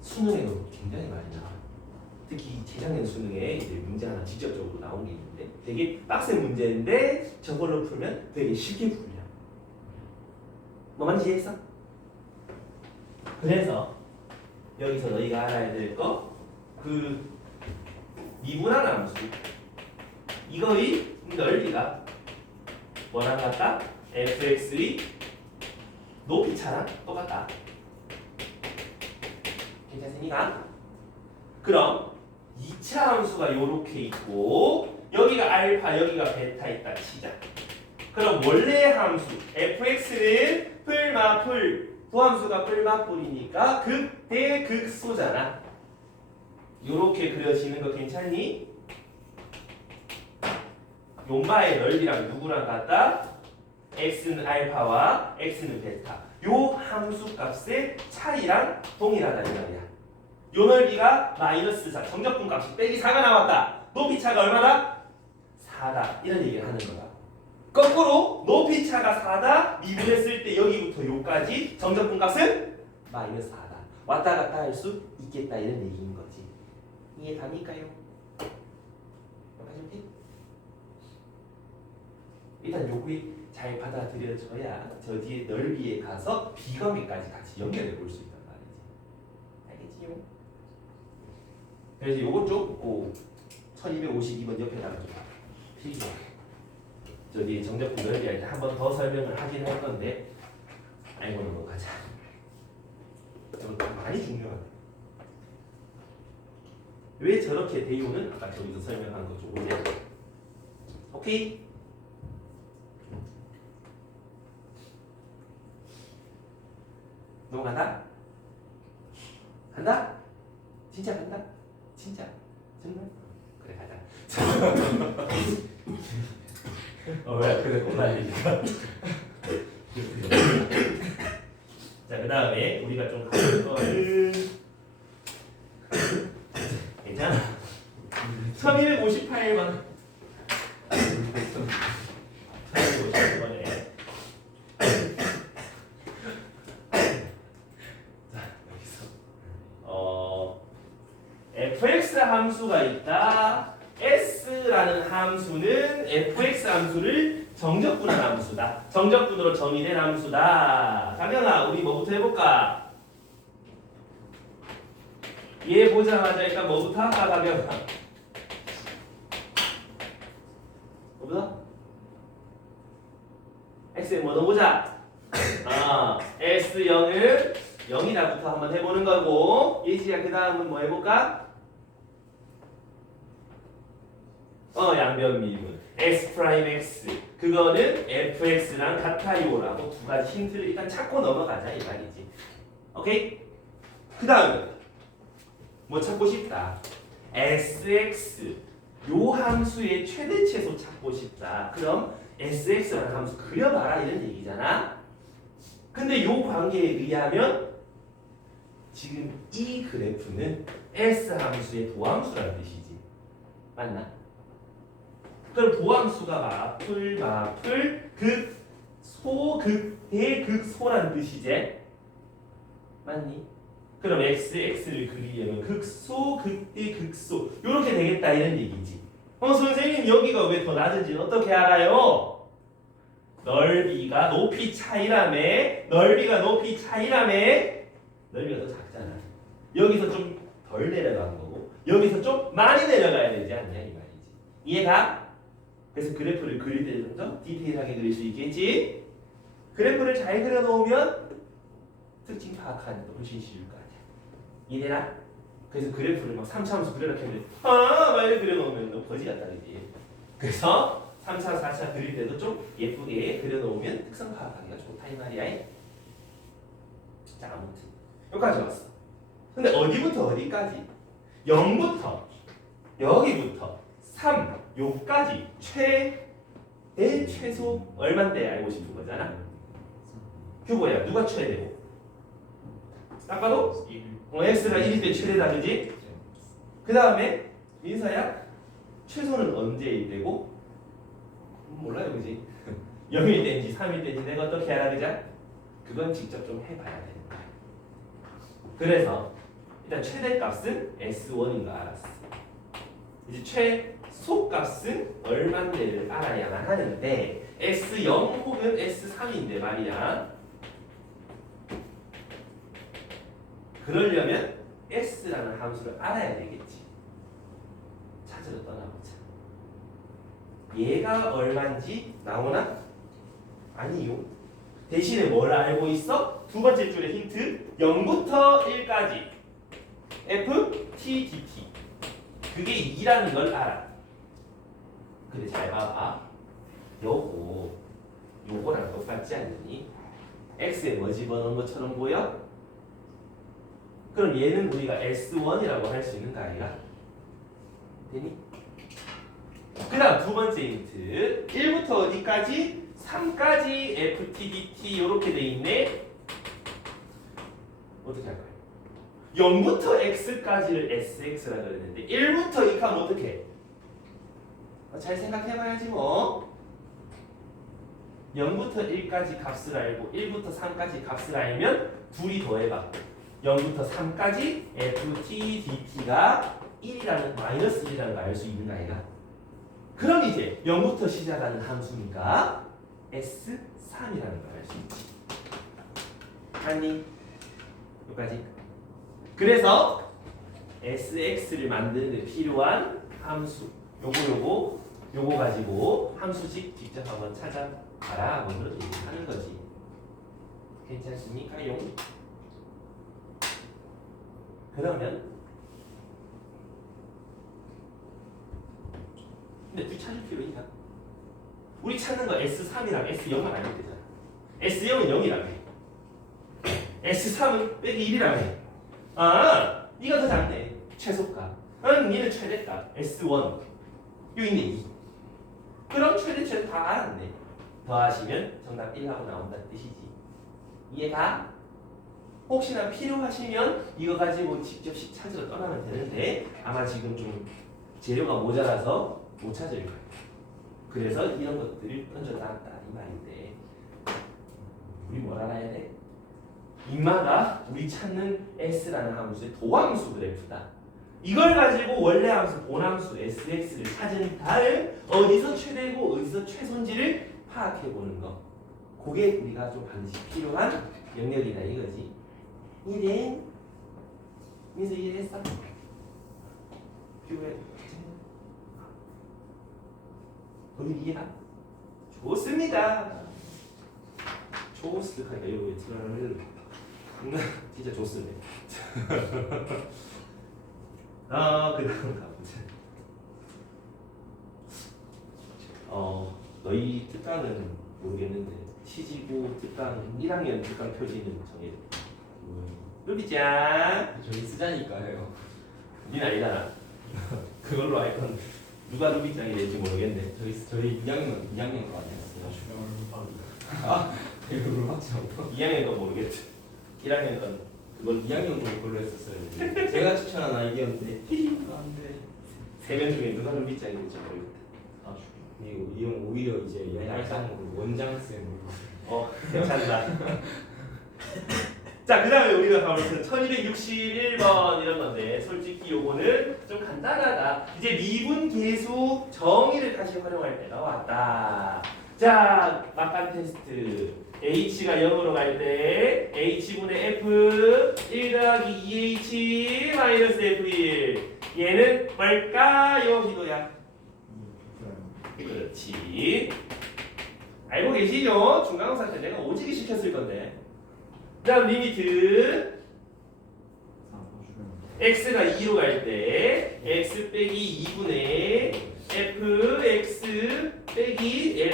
수능에도 굉장히 많이 나와. 특히 재작년 수능에 이제 문제 하나 직접적으로 나온 게 있는데 되게 빡센 문제인데 저걸로 풀면 되게 쉽게 풀려. 너만 이해했어? 그래서 여기서 너희가 알아야 될 거 그 미분한 함수 이거의 넓이가 뭐랑 같다? fx의 높이 차랑 똑같다. 괜찮습니까? 그럼 2차 함수가 요렇게 있고 여기가 알파 여기가 베타 있다 치자. 그럼 원래 함수 fx는 풀마풀 부함수가 풀마풀이니까 극대극소잖아. 요렇게 그려지는 거 괜찮니? 요마의 넓이랑 누구랑 같다? x는 알파와 x는 베타. 요 함수 값의 차이랑 동일하다 이 말이야. 요 넓이가 마이너스 4, 정적분 값이 빼기 4가 나왔다. 높이 차가 얼마다? 4다. 이런 얘기를 하는 거야. 거꾸로 높이 차가 4다. 미분했을 때 여기부터 요까지 정적분 값은 마이너스 4다. 왔다 갔다 할 수 있겠다 이런 얘기인 거지. 이해 답니까요? 여기까지 일단 요구이 잘 받아들여져야 저 뒤에 넓이에 가서 비거미까지 같이 연결해 볼 수 있단 말이지. 알겠지요? 그래서 요거 좀 1252번 옆에다가 좀 필기해. 저 뒤에 정적분 넓이 할 때 한 번 더 설명을 하긴 할 건데 알고 넘어가자. 저거 많이 중요하네. 왜 저렇게 대우는 아까 저기서 설명한 거 조금 오케이? 넘어간다? 간다? 진짜 간다? 진짜? 정말? 그래 가자. 왜 그래 곤란해니까. 자, 그 다음에 우리가 좀 가볼 거는 괜찮아. 1258번 1258번에 자, 여기서 fx 함수가 있다. s라는 함수는 fx 함수를 정적분한 함수다. 정적분으로 정의된 함수다. 강현아, 우리 뭐부터 해볼까? 얘 보자마자 일단 뭐부터 할까, 강현아? 뭐부터? x에 뭐 넣어보자. S0은 0이다부터 한번 해보는 거고, 예지야 그 다음은 뭐 해볼까? 양변 미분 S'(x) 그거는 fx랑 같아요라고 두 가지 힌트를 일단 찾고 넘어가자 이 말이지. 오케이? 그 다음에 뭐 찾고 싶다. sx 요 함수의 최대치에서 찾고 싶다. 그럼 sx라는 함수 그려봐라 이런 얘기잖아. 근데 요 관계에 의하면 지금 이 그래프는 s 함수의 도함수라는 뜻이지. 맞나? 그럼 도함수가 마풀 극소 극대극소라는 뜻이지. 맞니? 그럼 x를 그리려면 극소 극대극소 요렇게 되겠다 이런 얘기지. 선생님 여기가 왜 더 낮은지는 어떻게 알아요? 넓이가 높이 차이라며. 넓이가 더 작잖아. 여기서 좀 덜 내려간 거고 여기서 좀 많이 내려가야 되지 않냐 이 말이지. 이해가? 그래서 그래프를 그릴 때 좀 더 디테일하게 그릴 수 있겠지? 그래프를 잘 그려놓으면 특징 파악하는 게 훨씬 쉬울 거 아니야. 이해되나? 그래서 그래프를 막 3차 함수 그려놓게 하는데 막 이렇게 그려놓으면 너 거지 같다 그지? 그래서 3차, 4차 그릴 때도 좀 예쁘게 그려놓으면 특성 파악하기가 좋다 이 말이야. 자, 아무튼 여기까지 왔어. 근데 어디부터 어디까지? 0부터 여기부터 3 요까지 최소 얼만데 알고 싶은 거잖아. 규보야 누가 최대고? 딱 봐도 x가 1일 때 최대다, 그지? 그 다음에 민서야 최소는 언제일 때고? 몰라요, 그지? 0일 때인지 3일 때인지 내가 어떻게 알아, 그죠? 그건 직접 좀 해봐야 돼. 그래서 일단 최대값은 S1인 거 알았어. 이제 최소값은 얼마인지를 알아야만 하는데 S0 혹은 S3인데 말이야. 그러려면 S라는 함수를 알아야 되겠지. 찾으러 떠나보자. 얘가 얼마인지 나오나? 아니요. 대신에 뭘 알고 있어? 두 번째 줄의 힌트 0부터 1까지 f, t, dt 그게 2라는 걸 알아. 근데 잘 봐봐. 요거랑 똑같지 않니? x에 뭐 집어넣은 것처럼 보여? 그럼 얘는 우리가 S1이라고 할 수 있는 거 아니야? 되니? 그 다음 두 번째 힌트 1부터 어디까지? 3까지 FT, DT 이렇게 돼 있네. 어떻게 할까요? 0부터 X까지를 SX라 그랬는데 1부터 2 하면 어떻게? 잘 생각해봐야지 뭐. 0부터 1까지 값을 알고 1부터 3까지 값을 알면 둘이 더해봐. 0부터 3까지 FT, DT가 1이라는 마이너스 1이라는 걸 알 수 있는 거 아이가? 그럼 이제 0부터 시작하는 함수니까 S3이라는 걸 알 수 있지. 아니 여기까지. 그래서 SX를 만드는 데 필요한 함수 요거 가지고 함수식 직접 한번 찾아봐라. 뭐 그런 얘기를 하는 거지. 괜찮습니까? 용? 그러면 근데 둘 찾을 필요 있나? 우리 찾는 거 S3이랑 S0만 알면 되잖아. S0은 0이라며. S3은 빼기 1이라며. 아, 네가 더 작네. 최소값. 얘는 최대값. S1. 여기 있네 2. 그럼 최대 다 알았네. 더하시면 정답 1하고 나온다는 뜻이지. 이해가? 혹시나 필요하시면 이거 가지고 직접 찾으러 떠나면 되는데 아마 지금 좀 재료가 모자라서 못 찾을 거예요. 그래서 이런 것들을 던져놨다 이 말인데 우리 뭘 알아야 돼? 인마가 우리 찾는 S라는 함수의 도함수 그래프다. 이걸 가지고 원래 함수 본함수 SX를 찾은 다음 어디서 최대고 어디서 최소인지를 파악해 보는 거. 그게 우리가 좀 반드시 필요한 영역이다 이거지. 이래? 민서 이해했어? 필요해. 우리 이해가? 좋습니다. 좋습니다. 이거 왜 틀어놓으면 진짜 좋습니다. 그다음 가보자. 너희 특강은 모르겠는데 시지고 특강 1학년 특강 표지는 정해져. 루비짱. 저희 쓰자니까요. 닌 아니잖아. 그걸로 알 건 누가 루비짱이 될지 모르겠네. 저희 2학년 거 아니었어요? 이걸로 하지 않고 2학년 건 모르겠지. 1학년 건 그걸 2학년 거 그걸로 했었어요. 제가 추천한 아이디어인데 안돼. 3명 중에 누가 루비짱이 될지 모르겠다. 이형 오히려 이제 연말상으로 원장쌤으로. 괜찮다. 자, 그 다음에 우리가 가볼 1261번 이런 건데 솔직히 요거는 좀 간단하다. 이제 미분 계수 정의를 다시 활용할 때가 왔다. 자, 막간 테스트. h가 0으로 갈 때 h분의 f 1 더하기 2h 마이너스 f1 얘는 뭘까요, 희도야? 그렇지. 알고 계시죠? 중간고사 때 내가 오지게 시켰을 건데. 그 다음 리미트 x가 2로 갈 때 x 빼기 2분의 fx 빼기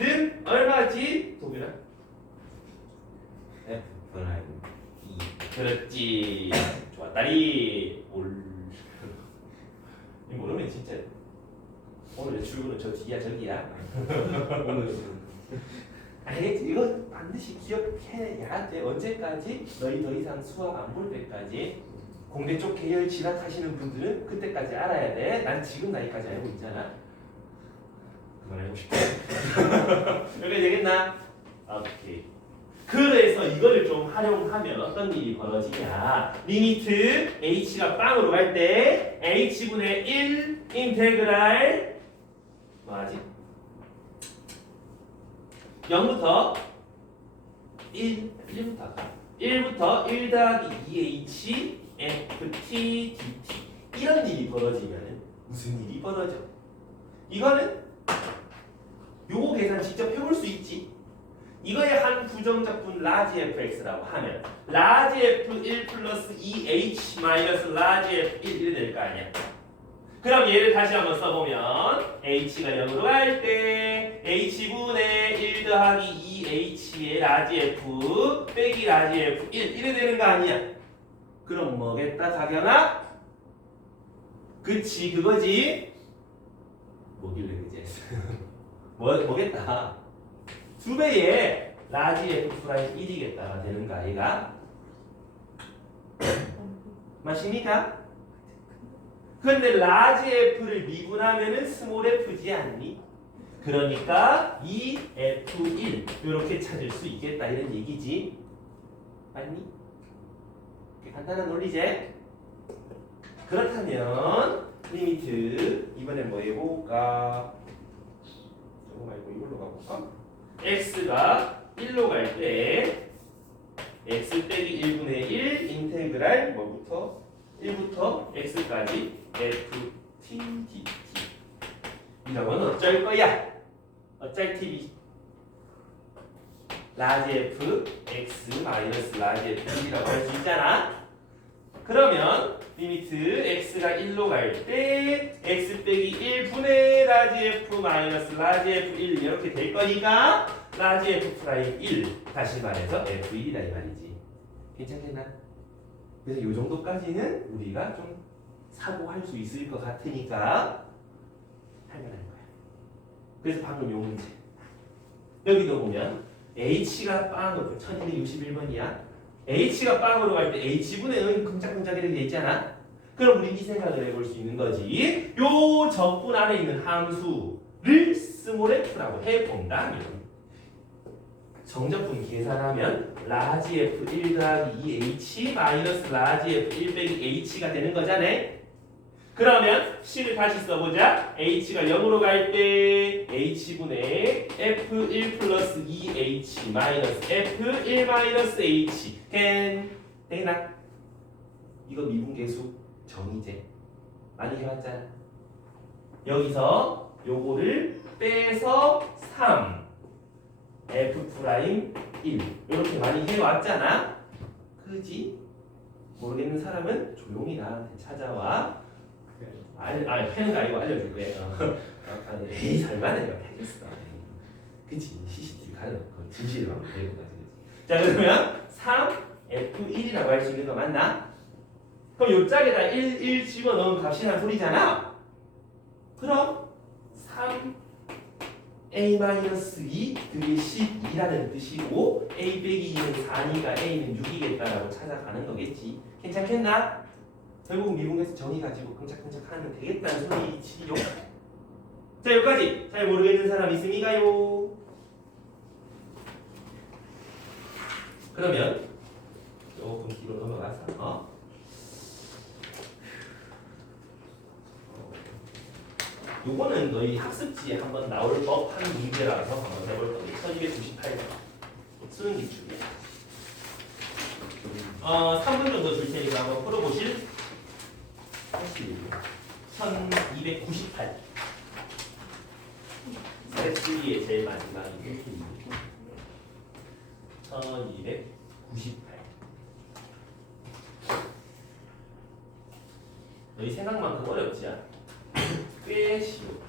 f2는 얼마지? 도균아? F분의 2. 그렇지. 좋았다리. 이 모르면 진짜 오늘의 출근은 저 뒤야 저기야. 오늘 알겠지? 이거 반드시 기억해야 돼. 언제까지? 너희 더 이상 수학 안 볼 때까지. 공대 쪽 계열 진학하시는 분들은 그때까지 알아야 돼. 난 지금 나이까지 알고 있잖아. 그만하고 싶어. 여기 되겠나? 오케이. 그래서 이거를 좀 활용하면 어떤 일이 벌어지냐? 리미트 h가 빵으로 갈 때 h분의 1 인테그랄 뭐하지? 0부터 1부터 1 더하기 2h ft dt 이런 일이 벌어지면 무슨 일이 벌어져? 이거는 요거 계산 직접 해볼 수 있지. 이거의 한 부정적분 라지 fx라고 하면 라지 f1 플러스 2h 마이너스 라지 f1 이래 될 거 아니야. 그럼 얘를 다시 한번 써보면 h가 0으로 갈 때 h분의 1 더하기 2h의 라지 f 빼기 라지 f1 이래 되는 거 아니야. 그럼 뭐겠다 자경아? 그치 그거지. 뭐길래 그지? 뭐겠다. 두 배의 라지 f 프라임 1이겠다가 되는 거 아이가? 맞습니까? 근데 라지 f를 미분하면은 스몰 f지 않니? 그러니까 이 f1 이렇게 찾을 수 있겠다 이런 얘기지. 맞니? 간단한 논리제. 그렇다면 리미트 이번엔 뭐 해볼까? 저거 말고 이걸로 가볼까? x가 1로 갈 때 x 빼기 1분의 1 인테그랄 뭐부터? 1부터 x까지 ft dt 이러면 어쩔 거야? 어쩔 tv? 라지 f x 마이너스 라지 f1이라고 할 수 있잖아. 그러면 리미트 x가 1로 갈 때 x 빼기 1분의 라지 f 마이너스 라지 f1 이렇게 될 거니까 라지 f 프라임 1 다시 말해서 f1이다 이 말이지. 괜찮겠나? 그래서 이 정도까지는 우리가 좀 사고할 수 있을 것 같으니까 할만한 거야. 그래서 방금 요 문제 여기도 보면 h가 빵으로 1261번이야. h가 빵으로 갈 때 h분의 은 쿵짝쿵짝 이렇게 돼 있잖아. 그럼 우리 이 생각을 해볼 수 있는 거지. 요 적분 안에 있는 함수를 스몰 f라고 해본다면 정적분 계산하면 라지 f 1 더하기 2h 마이너스 라지 f 1 빼기 h가 되는 거잖아. 그러면 c를 다시 써보자. h가 0으로 갈 때 h분의 f1 플러스 2h 마이너스 f1 마이너스 h 되나? 이거 미분계수 정의제 많이 해봤잖아. 여기서 요거를 빼서 3 f 프라임 1 이렇게 많이 해왔잖아. 그지? 모르겠는 사람은 조용히 나한테 찾아와. 하는 거 아니고 알려줄 거예요. 에이 설마 내가 알겠어. 그치? CCTV 가는 거 진실을 막 내고 가지. 자 그러면 3F1이라고 할 수 있는 거 맞나? 그럼 요 짝에다 1 집어넣은 값이란 소리잖아. 그럼 3A-2 그게 12라는 뜻이고 A 빼기 2는 4니까 A는 6이겠다라고 찾아가는 거겠지. 괜찮겠나? 결국 미분계수 정의 가지고 끈적끈적 하면 되겠다는 소리지요. 자 여기까지 잘 모르겠는 사람 있습니까요? 그러면 조금 뒤로 넘어가서 요거는 너희 학습지에 한번 나올 법한 문제라서 한번 해볼 건데 1298번 수능 기출이야. 3분 정도 줄 테니까 한번 풀어보실 1298 스텝3의 제일 마지막인데 1298 너희 생각만큼 어렵지 않아? 꽤 쉬워.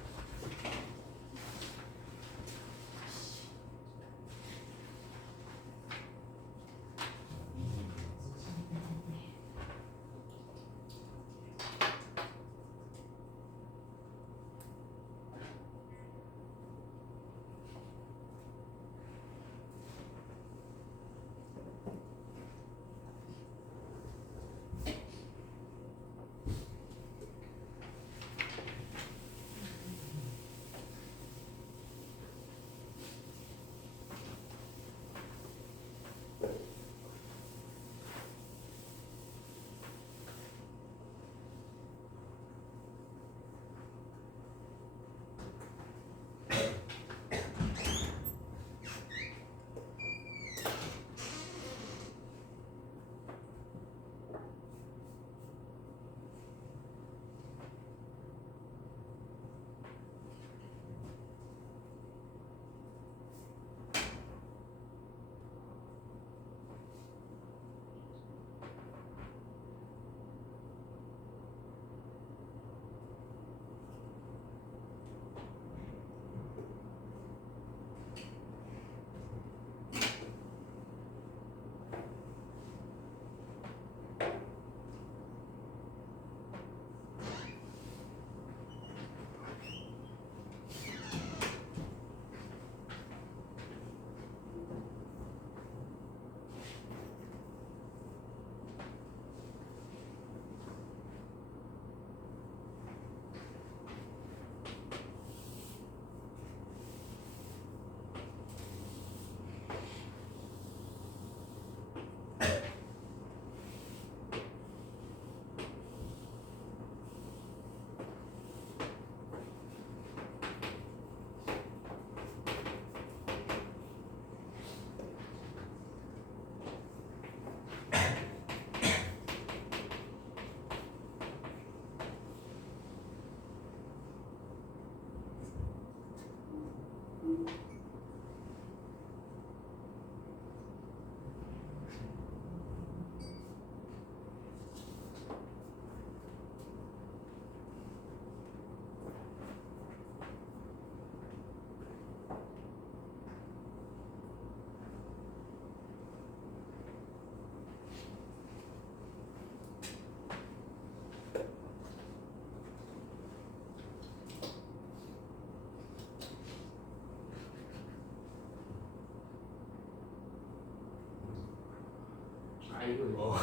이거.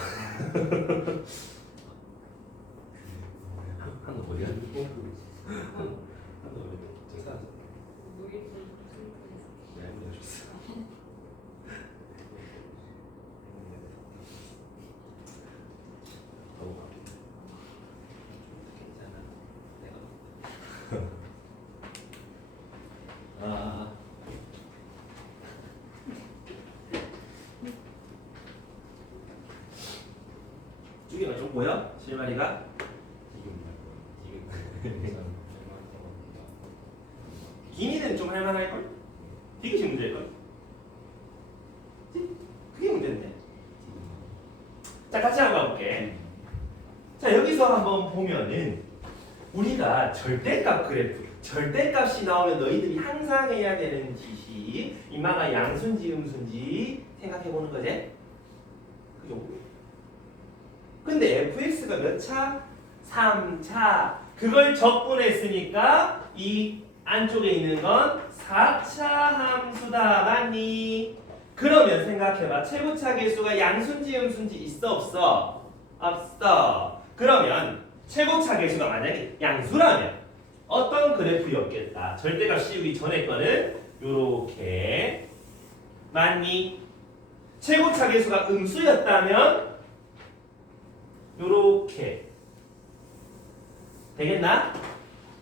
한번 어디 가지고 한번 저 사람 우리 네, 알려줬어. 괜찮아. 내가 아. 쭈기가 좀 보여? 실마리가? 기니는 좀 할만할걸? 이것이 문제일걸? 그게 문제인데. 자, 같이 한번 가볼게. 자, 여기서 한번 보면은 우리가 절대값 그래프, 절대값이 나오면 너희들이 항상 해야 되는 짓이 인마가 양수인지 음수인지 생각해보는 거지? 그죠? 근데 fx가 몇 차? 3차. 그걸 적분했으니까 이 안쪽에 있는 건 4차 함수다. 맞니? 그러면 생각해봐. 최고차 계수가 양수인지 음수인지 있어 없어? 없어. 그러면 최고차 계수가 만약에 양수라면 어떤 그래프였겠다. 절대값 씌우기 전에 거는 요렇게. 맞니? 최고차 계수가 음수였다면 요렇게 되겠나?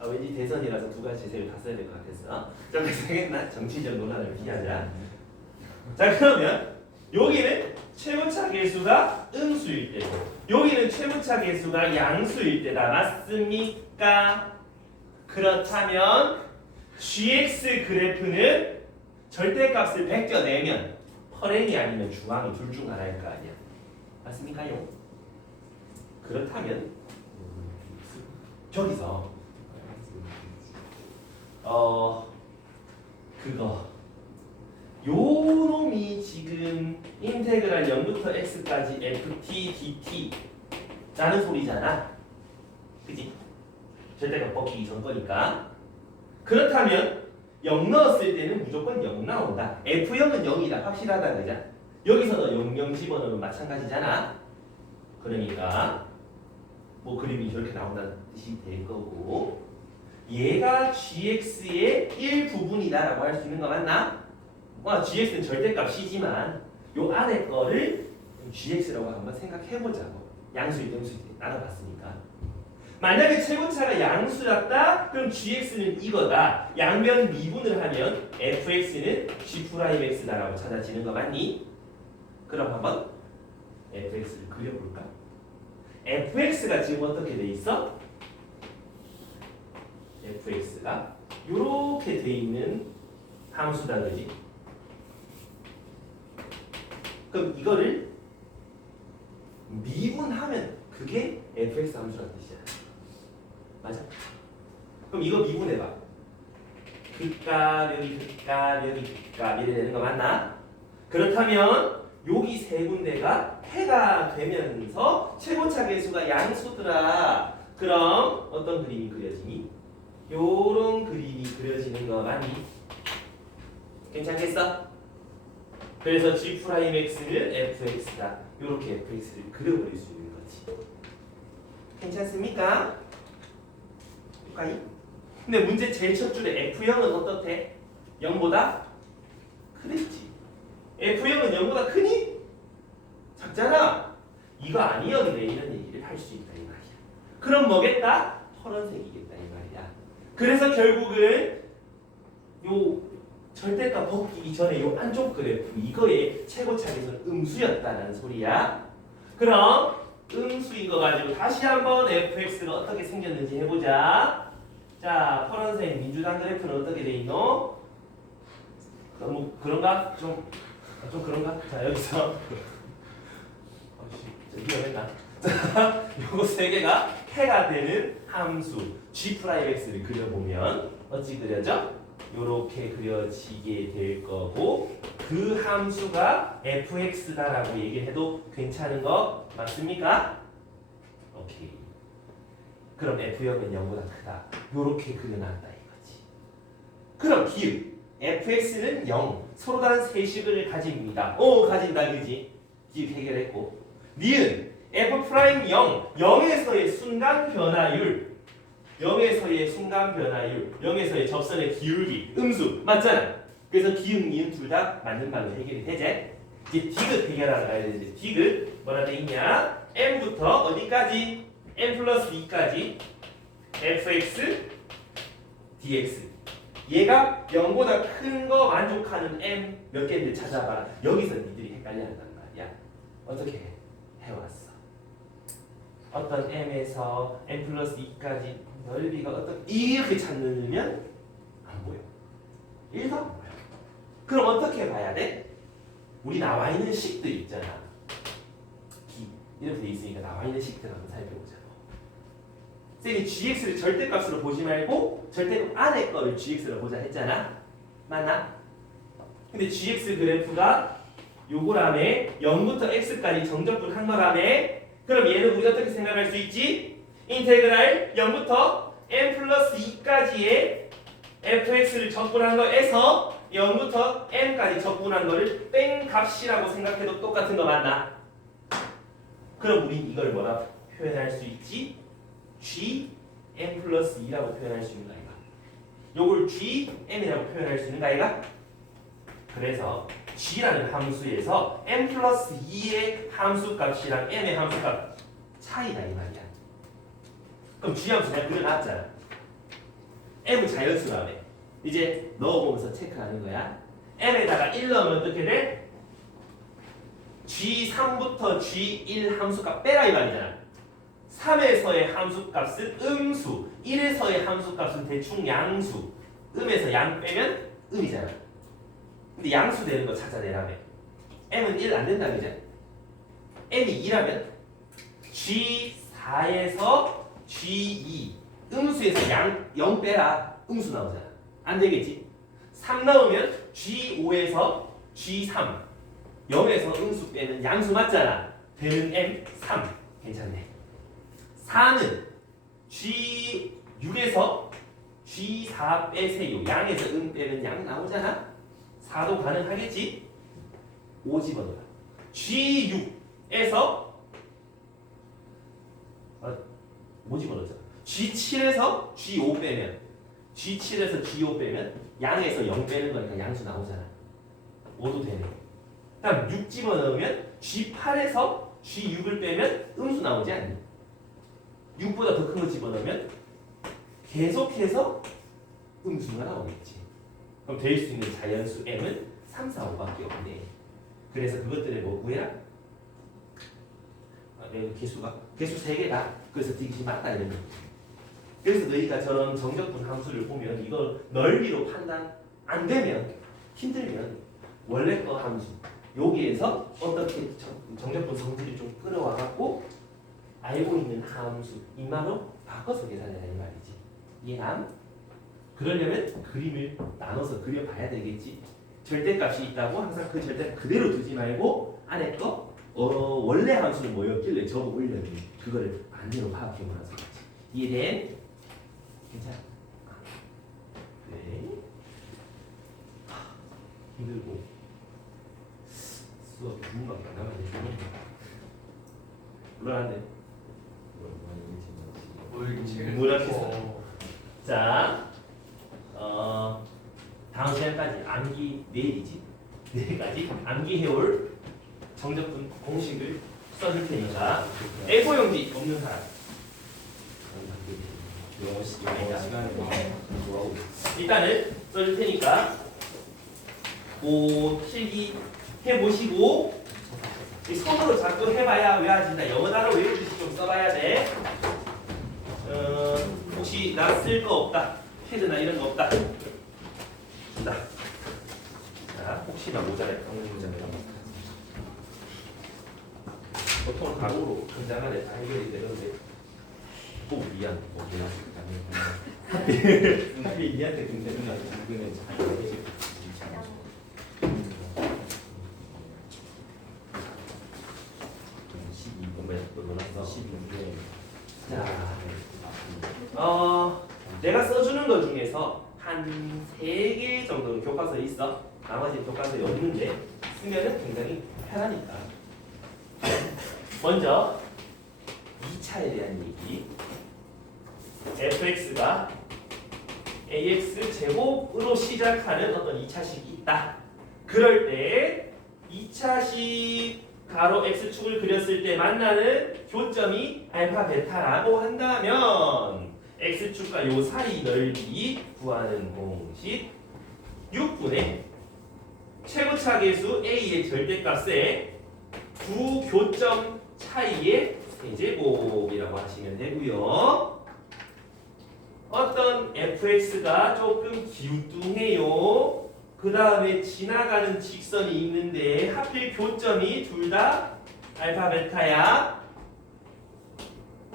아, 왠지 대선이라서 두 가지 제세를 다 써야 될 것 같았어. 좀 되겠나? 정치적 논란을 피하자. 자, 그러면 여기는 최고차 계수가 음수일 때고 여기는 최고차 계수가 양수일 때다. 맞습니까? 그렇다면 gx 그래프는 절대값을 베껴내면 퍼렌이 아니면 중앙이 둘 중 하나일 거 아니야. 맞습니까요? 그렇다면 저기서 그거 요 놈이 지금 인테그랄 0부터 x까지 ft dt 라는 소리잖아. 그치? 절대값 벗기기 전 거니까. 그렇다면 0 넣었을 때는 무조건 0 나온다. f0은 0이다. 확실하다. 그죠? 여기서도 0 집어넣으면 마찬가지잖아. 그러니까 뭐 그림이 저렇게 나온다는 뜻이 될 거고 얘가 gx의 일부분이다라고 할 수 있는 거 맞나? gx는 절대값 c지만 요 안에 거를 gx라고 한번 생각해보자고. 양수일 때 음수일 때 나눠봤으니까. 만약에 최고차가 양수였다? 그럼 gx는 이거다. 양면 미분을 하면 fx는 g'x다라고 찾아지는 거 맞니? 그럼 한번 fx를 그려볼까? fx가 지금 어떻게 돼 있어? fx가 이렇게 돼 있는 함수다, 그지? 그럼 이거를 미분하면 그게 fx 함수라는 뜻이야. 맞아? 그럼 이거 미분해봐. 극값 여기 극값 여기 극값 이래 되는 거 맞나? 그렇다면 여기 세 군데가 해가 되면서 최고차 계수가 양수더라. 그럼 어떤 그림이 그려지니? 요런 그림이 그려지는 거 맞니? 괜찮겠어? 그래서 g'x는 fx다. 요렇게 fx를 그려버릴 수 있는 거지. 괜찮습니까? 까이? 근데 문제 제일 첫 줄에 f0은 어떻대? 0보다 크겠지. f0은 0보다 크니? 작잖아. 이거 아니었네 이런 얘기를 할 수 있다 이 말이야. 그럼 뭐겠다? 파란색이겠다 이 말이야. 그래서 결국은 요 절대값 벗기기 전에 요 안쪽 그래프 이거의 최고차 계수는 음수였다는 소리야. 그럼 음수인 거 가지고 다시 한번 fx가 어떻게 생겼는지 해보자. 자, 파란색 민주당 그래프는 어떻게 돼 있노? 너무 그런가? 좀 그런가? 자, 여기서 위험했다. 자, 요거 세 개가 해가 되는 함수 g'x를 그려보면 어찌 그려져? 요렇게 그려지게 될 거고 그 함수가 fx다라고 얘기해도 괜찮은 거 맞습니까? 오케이. 그럼 f0은 0보다 크다. 요렇게 그려놨다 이거지. 그럼 기읍 fx는 0 서로 다른 세식을 가집니다. 가진다 그지? 기읍 해결했고 니은 f 프라임 0 0에서의 순간 변화율 0에서의 순간 변화율 0에서의 접선의 기울기 음수 맞잖아. 그래서 기응 니은 둘 다 맞는 말로 해결이 되지. 이제 디귿 해결하러 가야 되는데 디귿 뭐라 돼 있냐? m부터 어디까지? m 플러스 2까지 fx dx 얘가 0보다 큰 거 만족하는 m 몇 개인지 찾아봐. 여기서 니들이 헷갈려 한단 말이야. 어떻게 해왔어? 어떤 m에서 m 플러스 2까지 넓이가 이렇게 찾으면 안 보여. 1도 안 보여. 그럼 어떻게 봐야 돼? 우리 나와 있는 식들 있잖아. 이렇게 돼 있으니까 나와 있는 식들 한번 살펴보자. 쌤이 gx를 절대값으로 보지 말고 절대값 안에 거를 gx로 보자 했잖아. 맞나? 근데 gx 그래프가 요거라며 0부터 x까지 정적분 한 거라며. 그럼 얘는 우리가 어떻게 생각할 수 있지? 인테그랄 0부터 m 플러스 2까지의 fx를 적분한 거에서 0부터 m까지 적분한 거를 뺀 값이라고 생각해도 똑같은 거 맞나? 그럼 우린 이걸 뭐라 표현할 수 있지? g m 플러스 2라고 표현할 수 있는 거 아이가? 요걸 g m이라고 표현할 수 있는 거 아이가? 그래서 g라는 함수에서 m 플러스 2의 함수값이랑 m의 함수값 차이다 이 말이야. 그럼 g 함수 내가 그려놨잖아. m은 자연수라며. 이제 넣어보면서 체크하는 거야. m에다가 1 넣으면 어떻게 돼? g3부터 g1 함수값 빼라 이 말이잖아. 3에서의 함수값은 음수, 1에서의 함수값은 대충 양수. 음에서 양 빼면 음이잖아. 근데 양수 되는 거 찾아내라며. m은 1 안 된다 그죠? m이 2라면 g4에서 g2 음수에서 0 빼라. 음수 나오잖아. 안 되겠지? 3 넣으면 g5에서 g3 0에서 음수 빼면 양수 맞잖아. 되는 m 3 괜찮네. 4는 g6에서 g4 빼세요. 양에서 빼면 양 나오잖아. 4도 가능하겠지? 5 집어넣어라. g6에서 5 집어넣자. g7에서 g5 빼면 g7에서 g5 빼면 양에서 0 빼는 거니까 양수 나오잖아. 5도 되네. 다음 6 집어넣으면 g8에서 g6을 빼면 음수 나오지 않니? 6보다 더 큰 거 집어넣으면 계속해서 음수가 나오겠지. 그럼 될 수 있는 자연수 m은 3, 4, 5밖에 없네. 그래서 그것들을 뭐 구해라? 개수 3개다. 그래서 디귿이 맞다 이런 거. 그래서 너희가 저런 정적분 함수를 보면 이걸 넓이로 판단 안 되면 힘들면 원래 거 함수 여기에서 어떻게 정적분 성질을 좀 끌어와 갖고 알고 있는 함수 인마로 바꿔서 계산해라 이 말이지. 이해함? 그러려면 그림을 나눠서 그려봐야 되겠지. 절대값이 있다고 항상 그 절대 그대로 두지 말고 안에 거 원래 함수는 뭐였길래 저거 올렸니 그거를 반대로 파악해 보라서 그렇지. 이해된? 괜찮아? 네. 힘들고 수업 중간만 남았네. 물어봤네. 물어봤어. 자, 다음 시간까지 암기 내일이지. 내일까지 암기해올 정적분 공식을 써줄 테니까 A4용지 없는 사람. 영어 시간에 좋아하고 일단은 써줄 테니까 필기 해보시고 손으로 자꾸 해봐야 외워진다. 영어 단어 외우듯이 좀 써봐야 돼. 혹시 나 쓸 거 없다. 패드나 이런 거 없다. 준다. 자, 혹시나 모자랄 방문 모자랄 보통 각오로 등장하는 다 해결이 되는데 미안. 하필 니한테 등장하는 당근은 잘 해결이 내가 써주는 것 중에서 한 3개 정도는 교과서에 있어. 나머지 교과서에 없는데 쓰면은 굉장히 편하니까. 먼저 2차에 대한 얘기. fx가 ax 제곱으로 시작하는 어떤 2차식이 있다. 그럴 때 2차식 가로 x축을 그렸을 때 만나는 교점이 알파 베타라고 한다면 x축과 요 사이 넓이 구하는 공식 6분의 최고차 계수 a의 절대값에 두 교점 차이의 세제곱이라고 하시면 되고요. 어떤 fx가 조금 기우뚱해요. 그 다음에 지나가는 직선이 있는데 하필 교점이 둘 다 알파 베타야.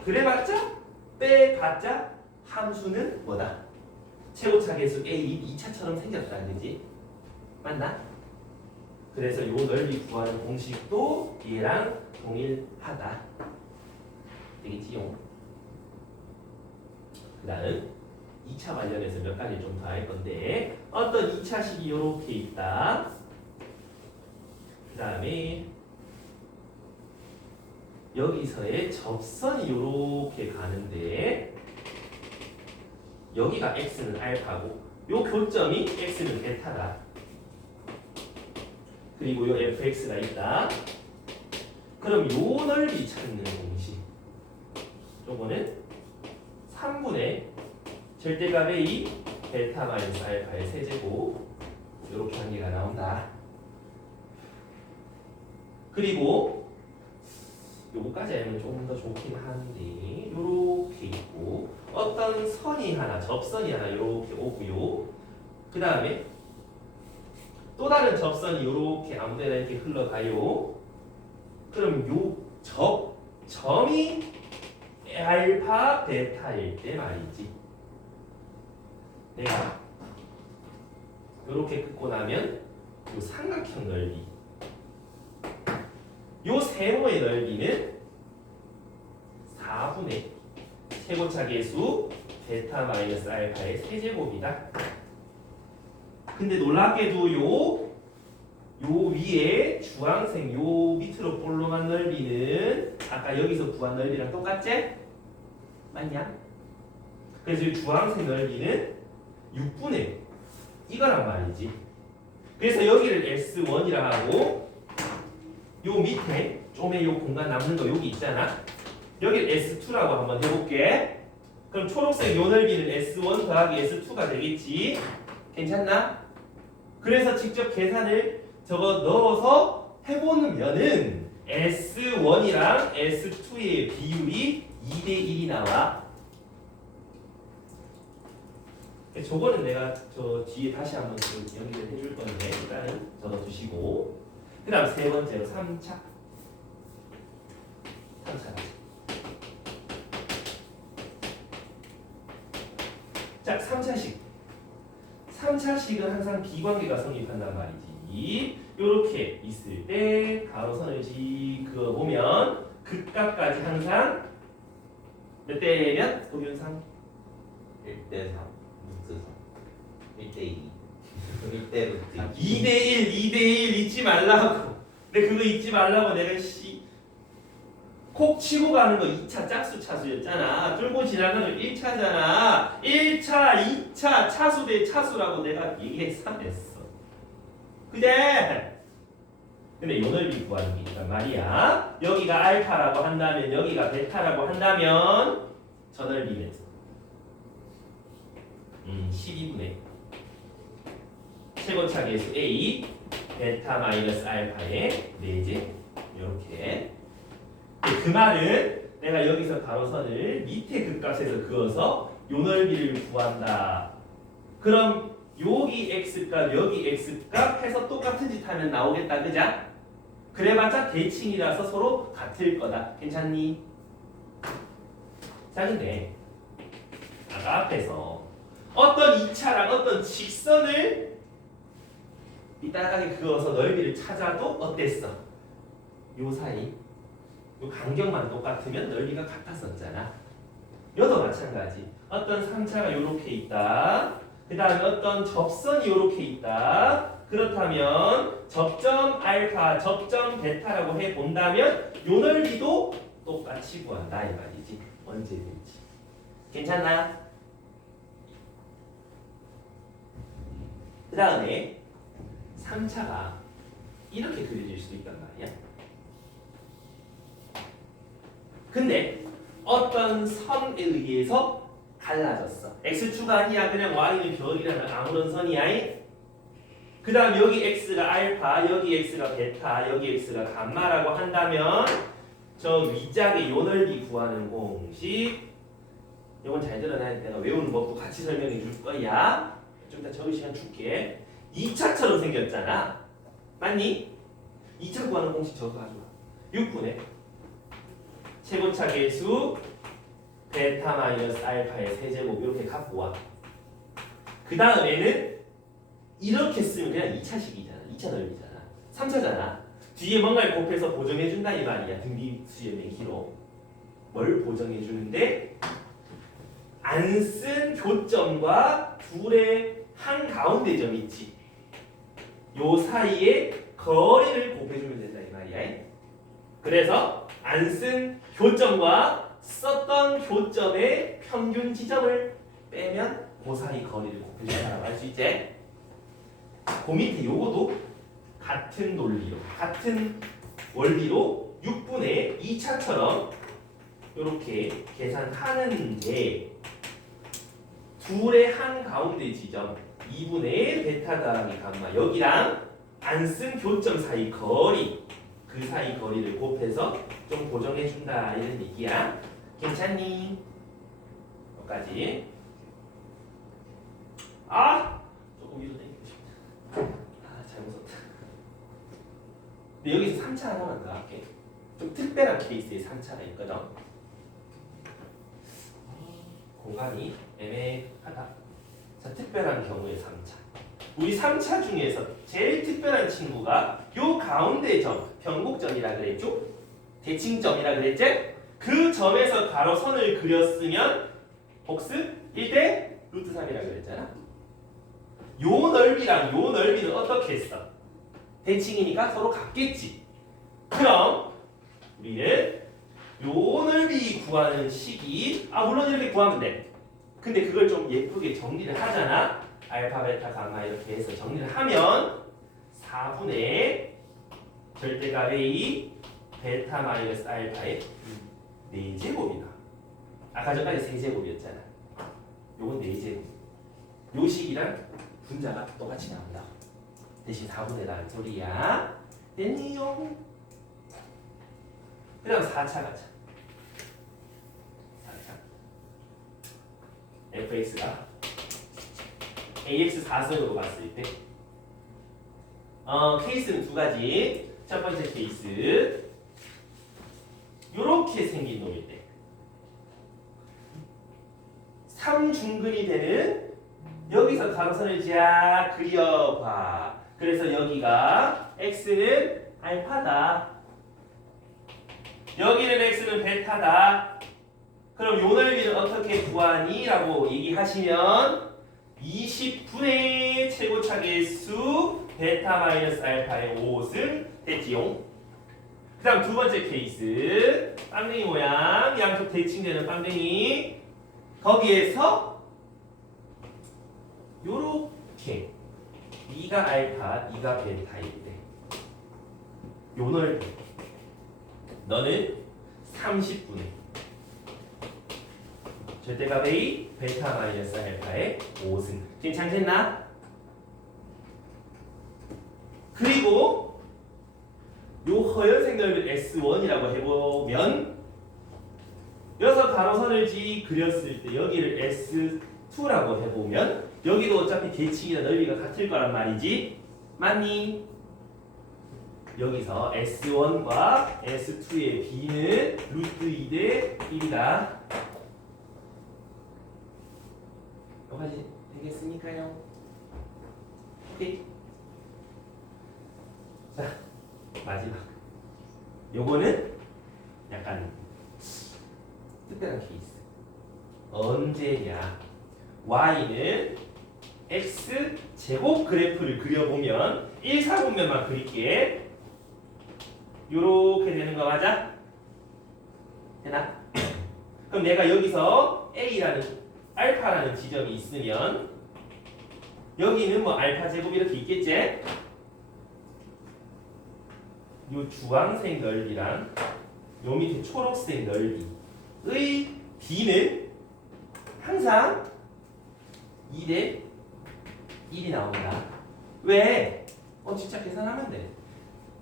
그래봤자 빼봤자 함수는 뭐다? 최고차 계수 a 2차처럼 생겼다는 거지. 맞나? 그래서 요 넓이 구하는 공식도 얘랑 동일하다. 되겠지요? 그 다음 2차 관련해서 몇 가지 좀 더 할 건데 어떤 2차식이 이렇게 있다. 그 다음에 여기서의 접선이 이렇게 가는데 여기가 x는 알파고 요 교점이 x는 베타다. 그리고 요 fx가 있다. 그럼 요 넓이 찾는 공식 요거는 3분의 절대값 a 베타 마이너스 알파의 세제곱 이렇게 관계가 나온다. 그리고 요거까지 알면 조금 더 좋긴 한데 요렇게 있고 어떤 선이 하나 접선이 하나 요렇게 오고요. 그 다음에 또 다른 접선이 요렇게 아무데나 이렇게 흘러가요. 그럼 요 점이 알파 베타일 때 말이지. 내가 요렇게 긋고 나면 요 삼각형 넓이 요 세모의 넓이는 4분의 최고차 계수 베타 마이너스 알파의 세제곱이다. 근데 놀랍게도 요 위에 주황색 요 밑으로 볼록한 넓이는 아까 여기서 구한 넓이랑 똑같지? 맞냐? 그래서 이 주황색 넓이는 6분의 이거란 말이지. 그래서 여기를 S1이라 하고 요 밑에 좀에 요 공간 남는 거 여기 있잖아. 여기를 S2라고 한번 해볼게. 그럼 초록색 요 넓이는 S1 더하기 S2가 되겠지. 괜찮나? 그래서 직접 계산을 저거 넣어서 해보면은 S1이랑 S2의 비율이 2대1이 나와. 저거는 내가 저 뒤에 다시 한번 연기를 해줄 건데 일단은 적어두시고 그 다음 세 번째로 3차 자 3차식은 항상 비관계가 성립한단 말이지. 요렇게 있을 때 가로선을 그어보면 극값까지 항상 몇 대면 도윤상 1대 3 루트 3 1대 2 1대 루트 2대1 2대1 잊지 말라고. 근데 그거 잊지 말라고 내가 콕 치고 가는 거 2차 짝수 차수였잖아. 뚫고 지나가는 거 1차잖아. 1차 2차 차수 대 차수라고 내가 얘기했어. 그제? 근데 요 넓이 구하는 게 있단 말이야. 여기가 알파라고 한다면 여기가 베타라고 한다면 저 넓이는 12분의 최고차 계수 A 베타 마이너스 알파의 4제 이렇게. 그 말은 내가 여기서 가로선을 밑에 극값에서 그어서 요 넓이를 구한다. 그럼 여기 x값 여기 x값 해서 똑같은 짓 하면 나오겠다. 그자? 그래봤자 대칭이라서 서로 같을 거다. 괜찮니? 자 근데 아까 앞에서 어떤 2차랑 어떤 직선을 삐딱하게 그어서 넓이를 찾아도 어땠어? 요 사이 요 간격만 똑같으면 넓이가 같았었잖아. 여도 마찬가지. 어떤 3차가 요렇게 있다. 그 다음에 어떤 접선이 요렇게 있다. 그 그렇다면 접점 알파, 접점 베타라고 해본다면 요 넓이도 똑같이 구한다 이 말이지. 언제든지. 괜찮나? 그 다음에 3차가 이렇게 그려질 수도 있단 말이야. 근데 어떤 선에 의해서 갈라졌어. x축가 아니야. 그냥 y는 별이라는 아무런 선이야. 그 다음 여기 x가 알파, 여기 x가 베타, 여기 x가 감마라고 한다면 저 위짝의 요 넓이 구하는 공식, 이건 잘 들어놔야 돼. 내가 외우는 법도 같이 설명해 줄 거야. 좀 이따 적을 시간 줄게. 2차처럼 생겼잖아. 맞니? 2차 구하는 공식 적어 가지고 6분의 최고차 계수 베타 마이너스 알파의 세제곱 이렇게 갖고 와. 그 다음에는 이렇게 쓰면 그냥 2차식이잖아. 2차 넓이잖아. 3차잖아. 뒤에 뭔가를 곱해서 보정해준다 이 말이야. 등비수의 맨키로. 뭘 보정해주는데 안 쓴 교점과 둘의 한가운데 점 있지. 요 사이에 거리를 곱해주면 된다 이 말이야. 그래서 안 쓴 교점과 썼던 교점의 평균 지점을 빼면 그 사이 거리를 곱해준다고 할 수 있지. 그 밑에 요거도 같은 논리로, 같은 원리로 6분의 2차처럼 이렇게 계산하는데 둘의 한가운데 지점 2분의 베타 더하기 감마 여기랑 안 쓴 교점 사이 거리 그 사이 거리를 곱해서 좀 고정해준다 이런 얘기야. 괜찮니? 여기까지. 조금 위로 당기고 싶다. 잘못 썼다. 근데 여기서 3차 하나만 더 할게. 좀 특별한 케이스에 3차가 있거든. 공간이 애매하다. 자, 특별한 경우에 3차. 우리 3차 중에서 제일 특별한 친구가 요 가운데 점, 변곡점이라 그랬죠? 대칭점이라 그랬지? 그 점에서 가로선을 그렸으면 복습 1대 루트 3이라 그랬잖아. 요 넓이랑 요 넓이는 어떻게 했어? 대칭이니까 서로 같겠지. 그럼 우리는 요 넓이 구하는 식이 물론 이렇게 구하면 돼. 근데 그걸 좀 예쁘게 정리를 하잖아. 알파, 베타, 감마 이렇게 해서 정리를 하면 4분의 절대값 A 베타 마이너스 알파의 4제곱이다. 아까 전까지 3제곱이었잖아. 요건 4제곱. 요 식이랑 분자가 똑같이 나온다. 대신 4분의 라는 소리야. 됐니요? 그 다음 4차 가자. 4차. fx가 ax 4승으로 봤을 때 케이스는 두 가지. 첫 번째 케이스 요렇게 생긴 놈일 때 3중근이 되는 여기서 가로선을 쫙 그려봐. 그래서 여기가 x는 알파다. 여기는 x는 베타다. 그럼 요 넓이는 어떻게 구하니? 라고 얘기하시면 20분의 최고차 계수 베타 마이너스 알파의 5승 됐지용. 그 다음 두 번째 케이스 빵댕이 모양 양쪽 대칭되는 빵댕이 거기에서 요렇게 2가 알파 2가 베타일 때 요 넓이 너는 30분의 절대값 A 베타 마이너스 알파의 5승. 괜찮겠나? 그리고 요 허연색 넓이를 S1이라고 해보면 여기서 가로선을 그렸을 때 여기를 S2라고 해보면 여기도 어차피 대칭이나 넓이가 같을 거란 말이지. 맞니? 여기서 S1과 S2의 B는 루트 2대 1이다. 여기까지 되겠습니까요? 오케이. 자, 마지막. 요거는 약간 특별한 케이스. 언제냐? Y는 x 제곱 그래프를 그려보면 1, 4분면만 그릴게. 요렇게 되는 거 맞아? 되나? 그럼 내가 여기서 A라는 알파라는 지점이 있으면 여기는 뭐 알파 제곱 이렇게 있겠지? 요 주황색 넓이랑 요 밑에 초록색 넓이의 B는 항상 2대 1이 나온다. 왜? 진짜 계산하면 돼.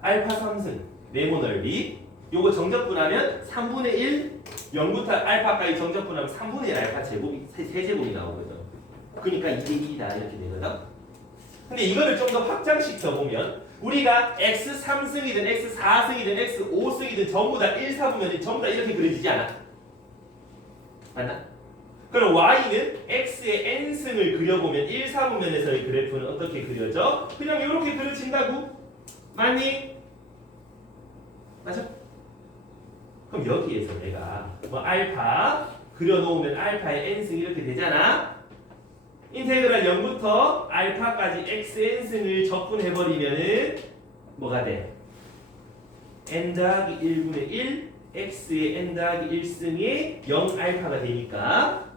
알파 3승 네모 넓이 요거 정적분하면 3분의 1 0부터 알파까지 정적분하면 3분의 1 알파 제곱이 세제곱이 나오거든. 그러니까 2대 2다 이렇게 되거든. 근데 이거를 좀 더 확장시켜 보면 우리가 x 3승이든 x 4승이든 x 5승이든 전부 다 1, 4분면이 전부 다 이렇게 그려지지 않아? 맞나? 그럼 y는 x의 n승을 그려보면 1, 4분면에서의 그래프는 어떻게 그려져? 그냥 이렇게 그려진다고? 맞니? 맞아? 그럼 여기에서 내가 뭐 알파 그려놓으면 알파의 n승 이렇게 되잖아? 인테그랄 0부터 알파까지 xn승을 적분해버리면은 뭐가 돼? n 더하기 1분의 1 x의 n 더하기 1승이 0 알파가 되니까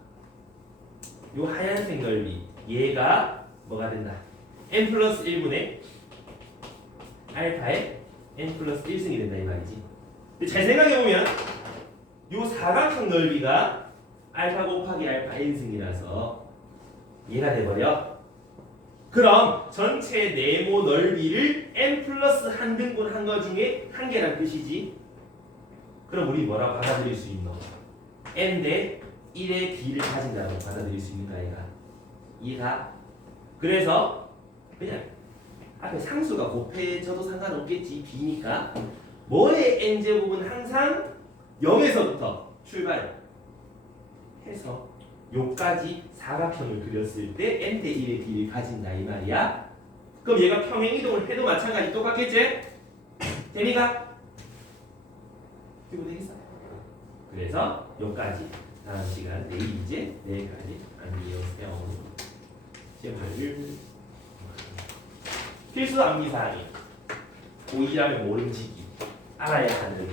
요 하얀색 넓이 얘가 뭐가 된다? n 플러스 1분의 알파의 n 플러스 1승이 된다 이 말이지. 근데 잘 생각해보면 요 사각형 넓이가 알파 곱하기 알파 n승이라서 얘가 돼버려. 그럼 전체 네모 넓이를 n 플러스 한 등분 한 거 중에 한 개란 뜻이지. 그럼 우리 뭐라고 받아들일 수 있노? n 대 1의 b를 가진다고 받아들일 수 있는가 얘가? 이해가? 그래서 그냥 앞에 상수가 곱해져도 상관없겠지. b니까 뭐의 n제곱은 항상 0에서부터 출발해서 요까지 사각형을 그렸을 때 n 대 1의 b를 가진다 이 말이야. 그럼 얘가 평행이동을 해도 마찬가지 똑같겠지? 재미가? 이거 되겠어? 그래서 요까지 다음 시간 내일 이제 내일까지 안녕하세요. 제발 필수 암기사항이 보이라면 모름지기 알아야 하는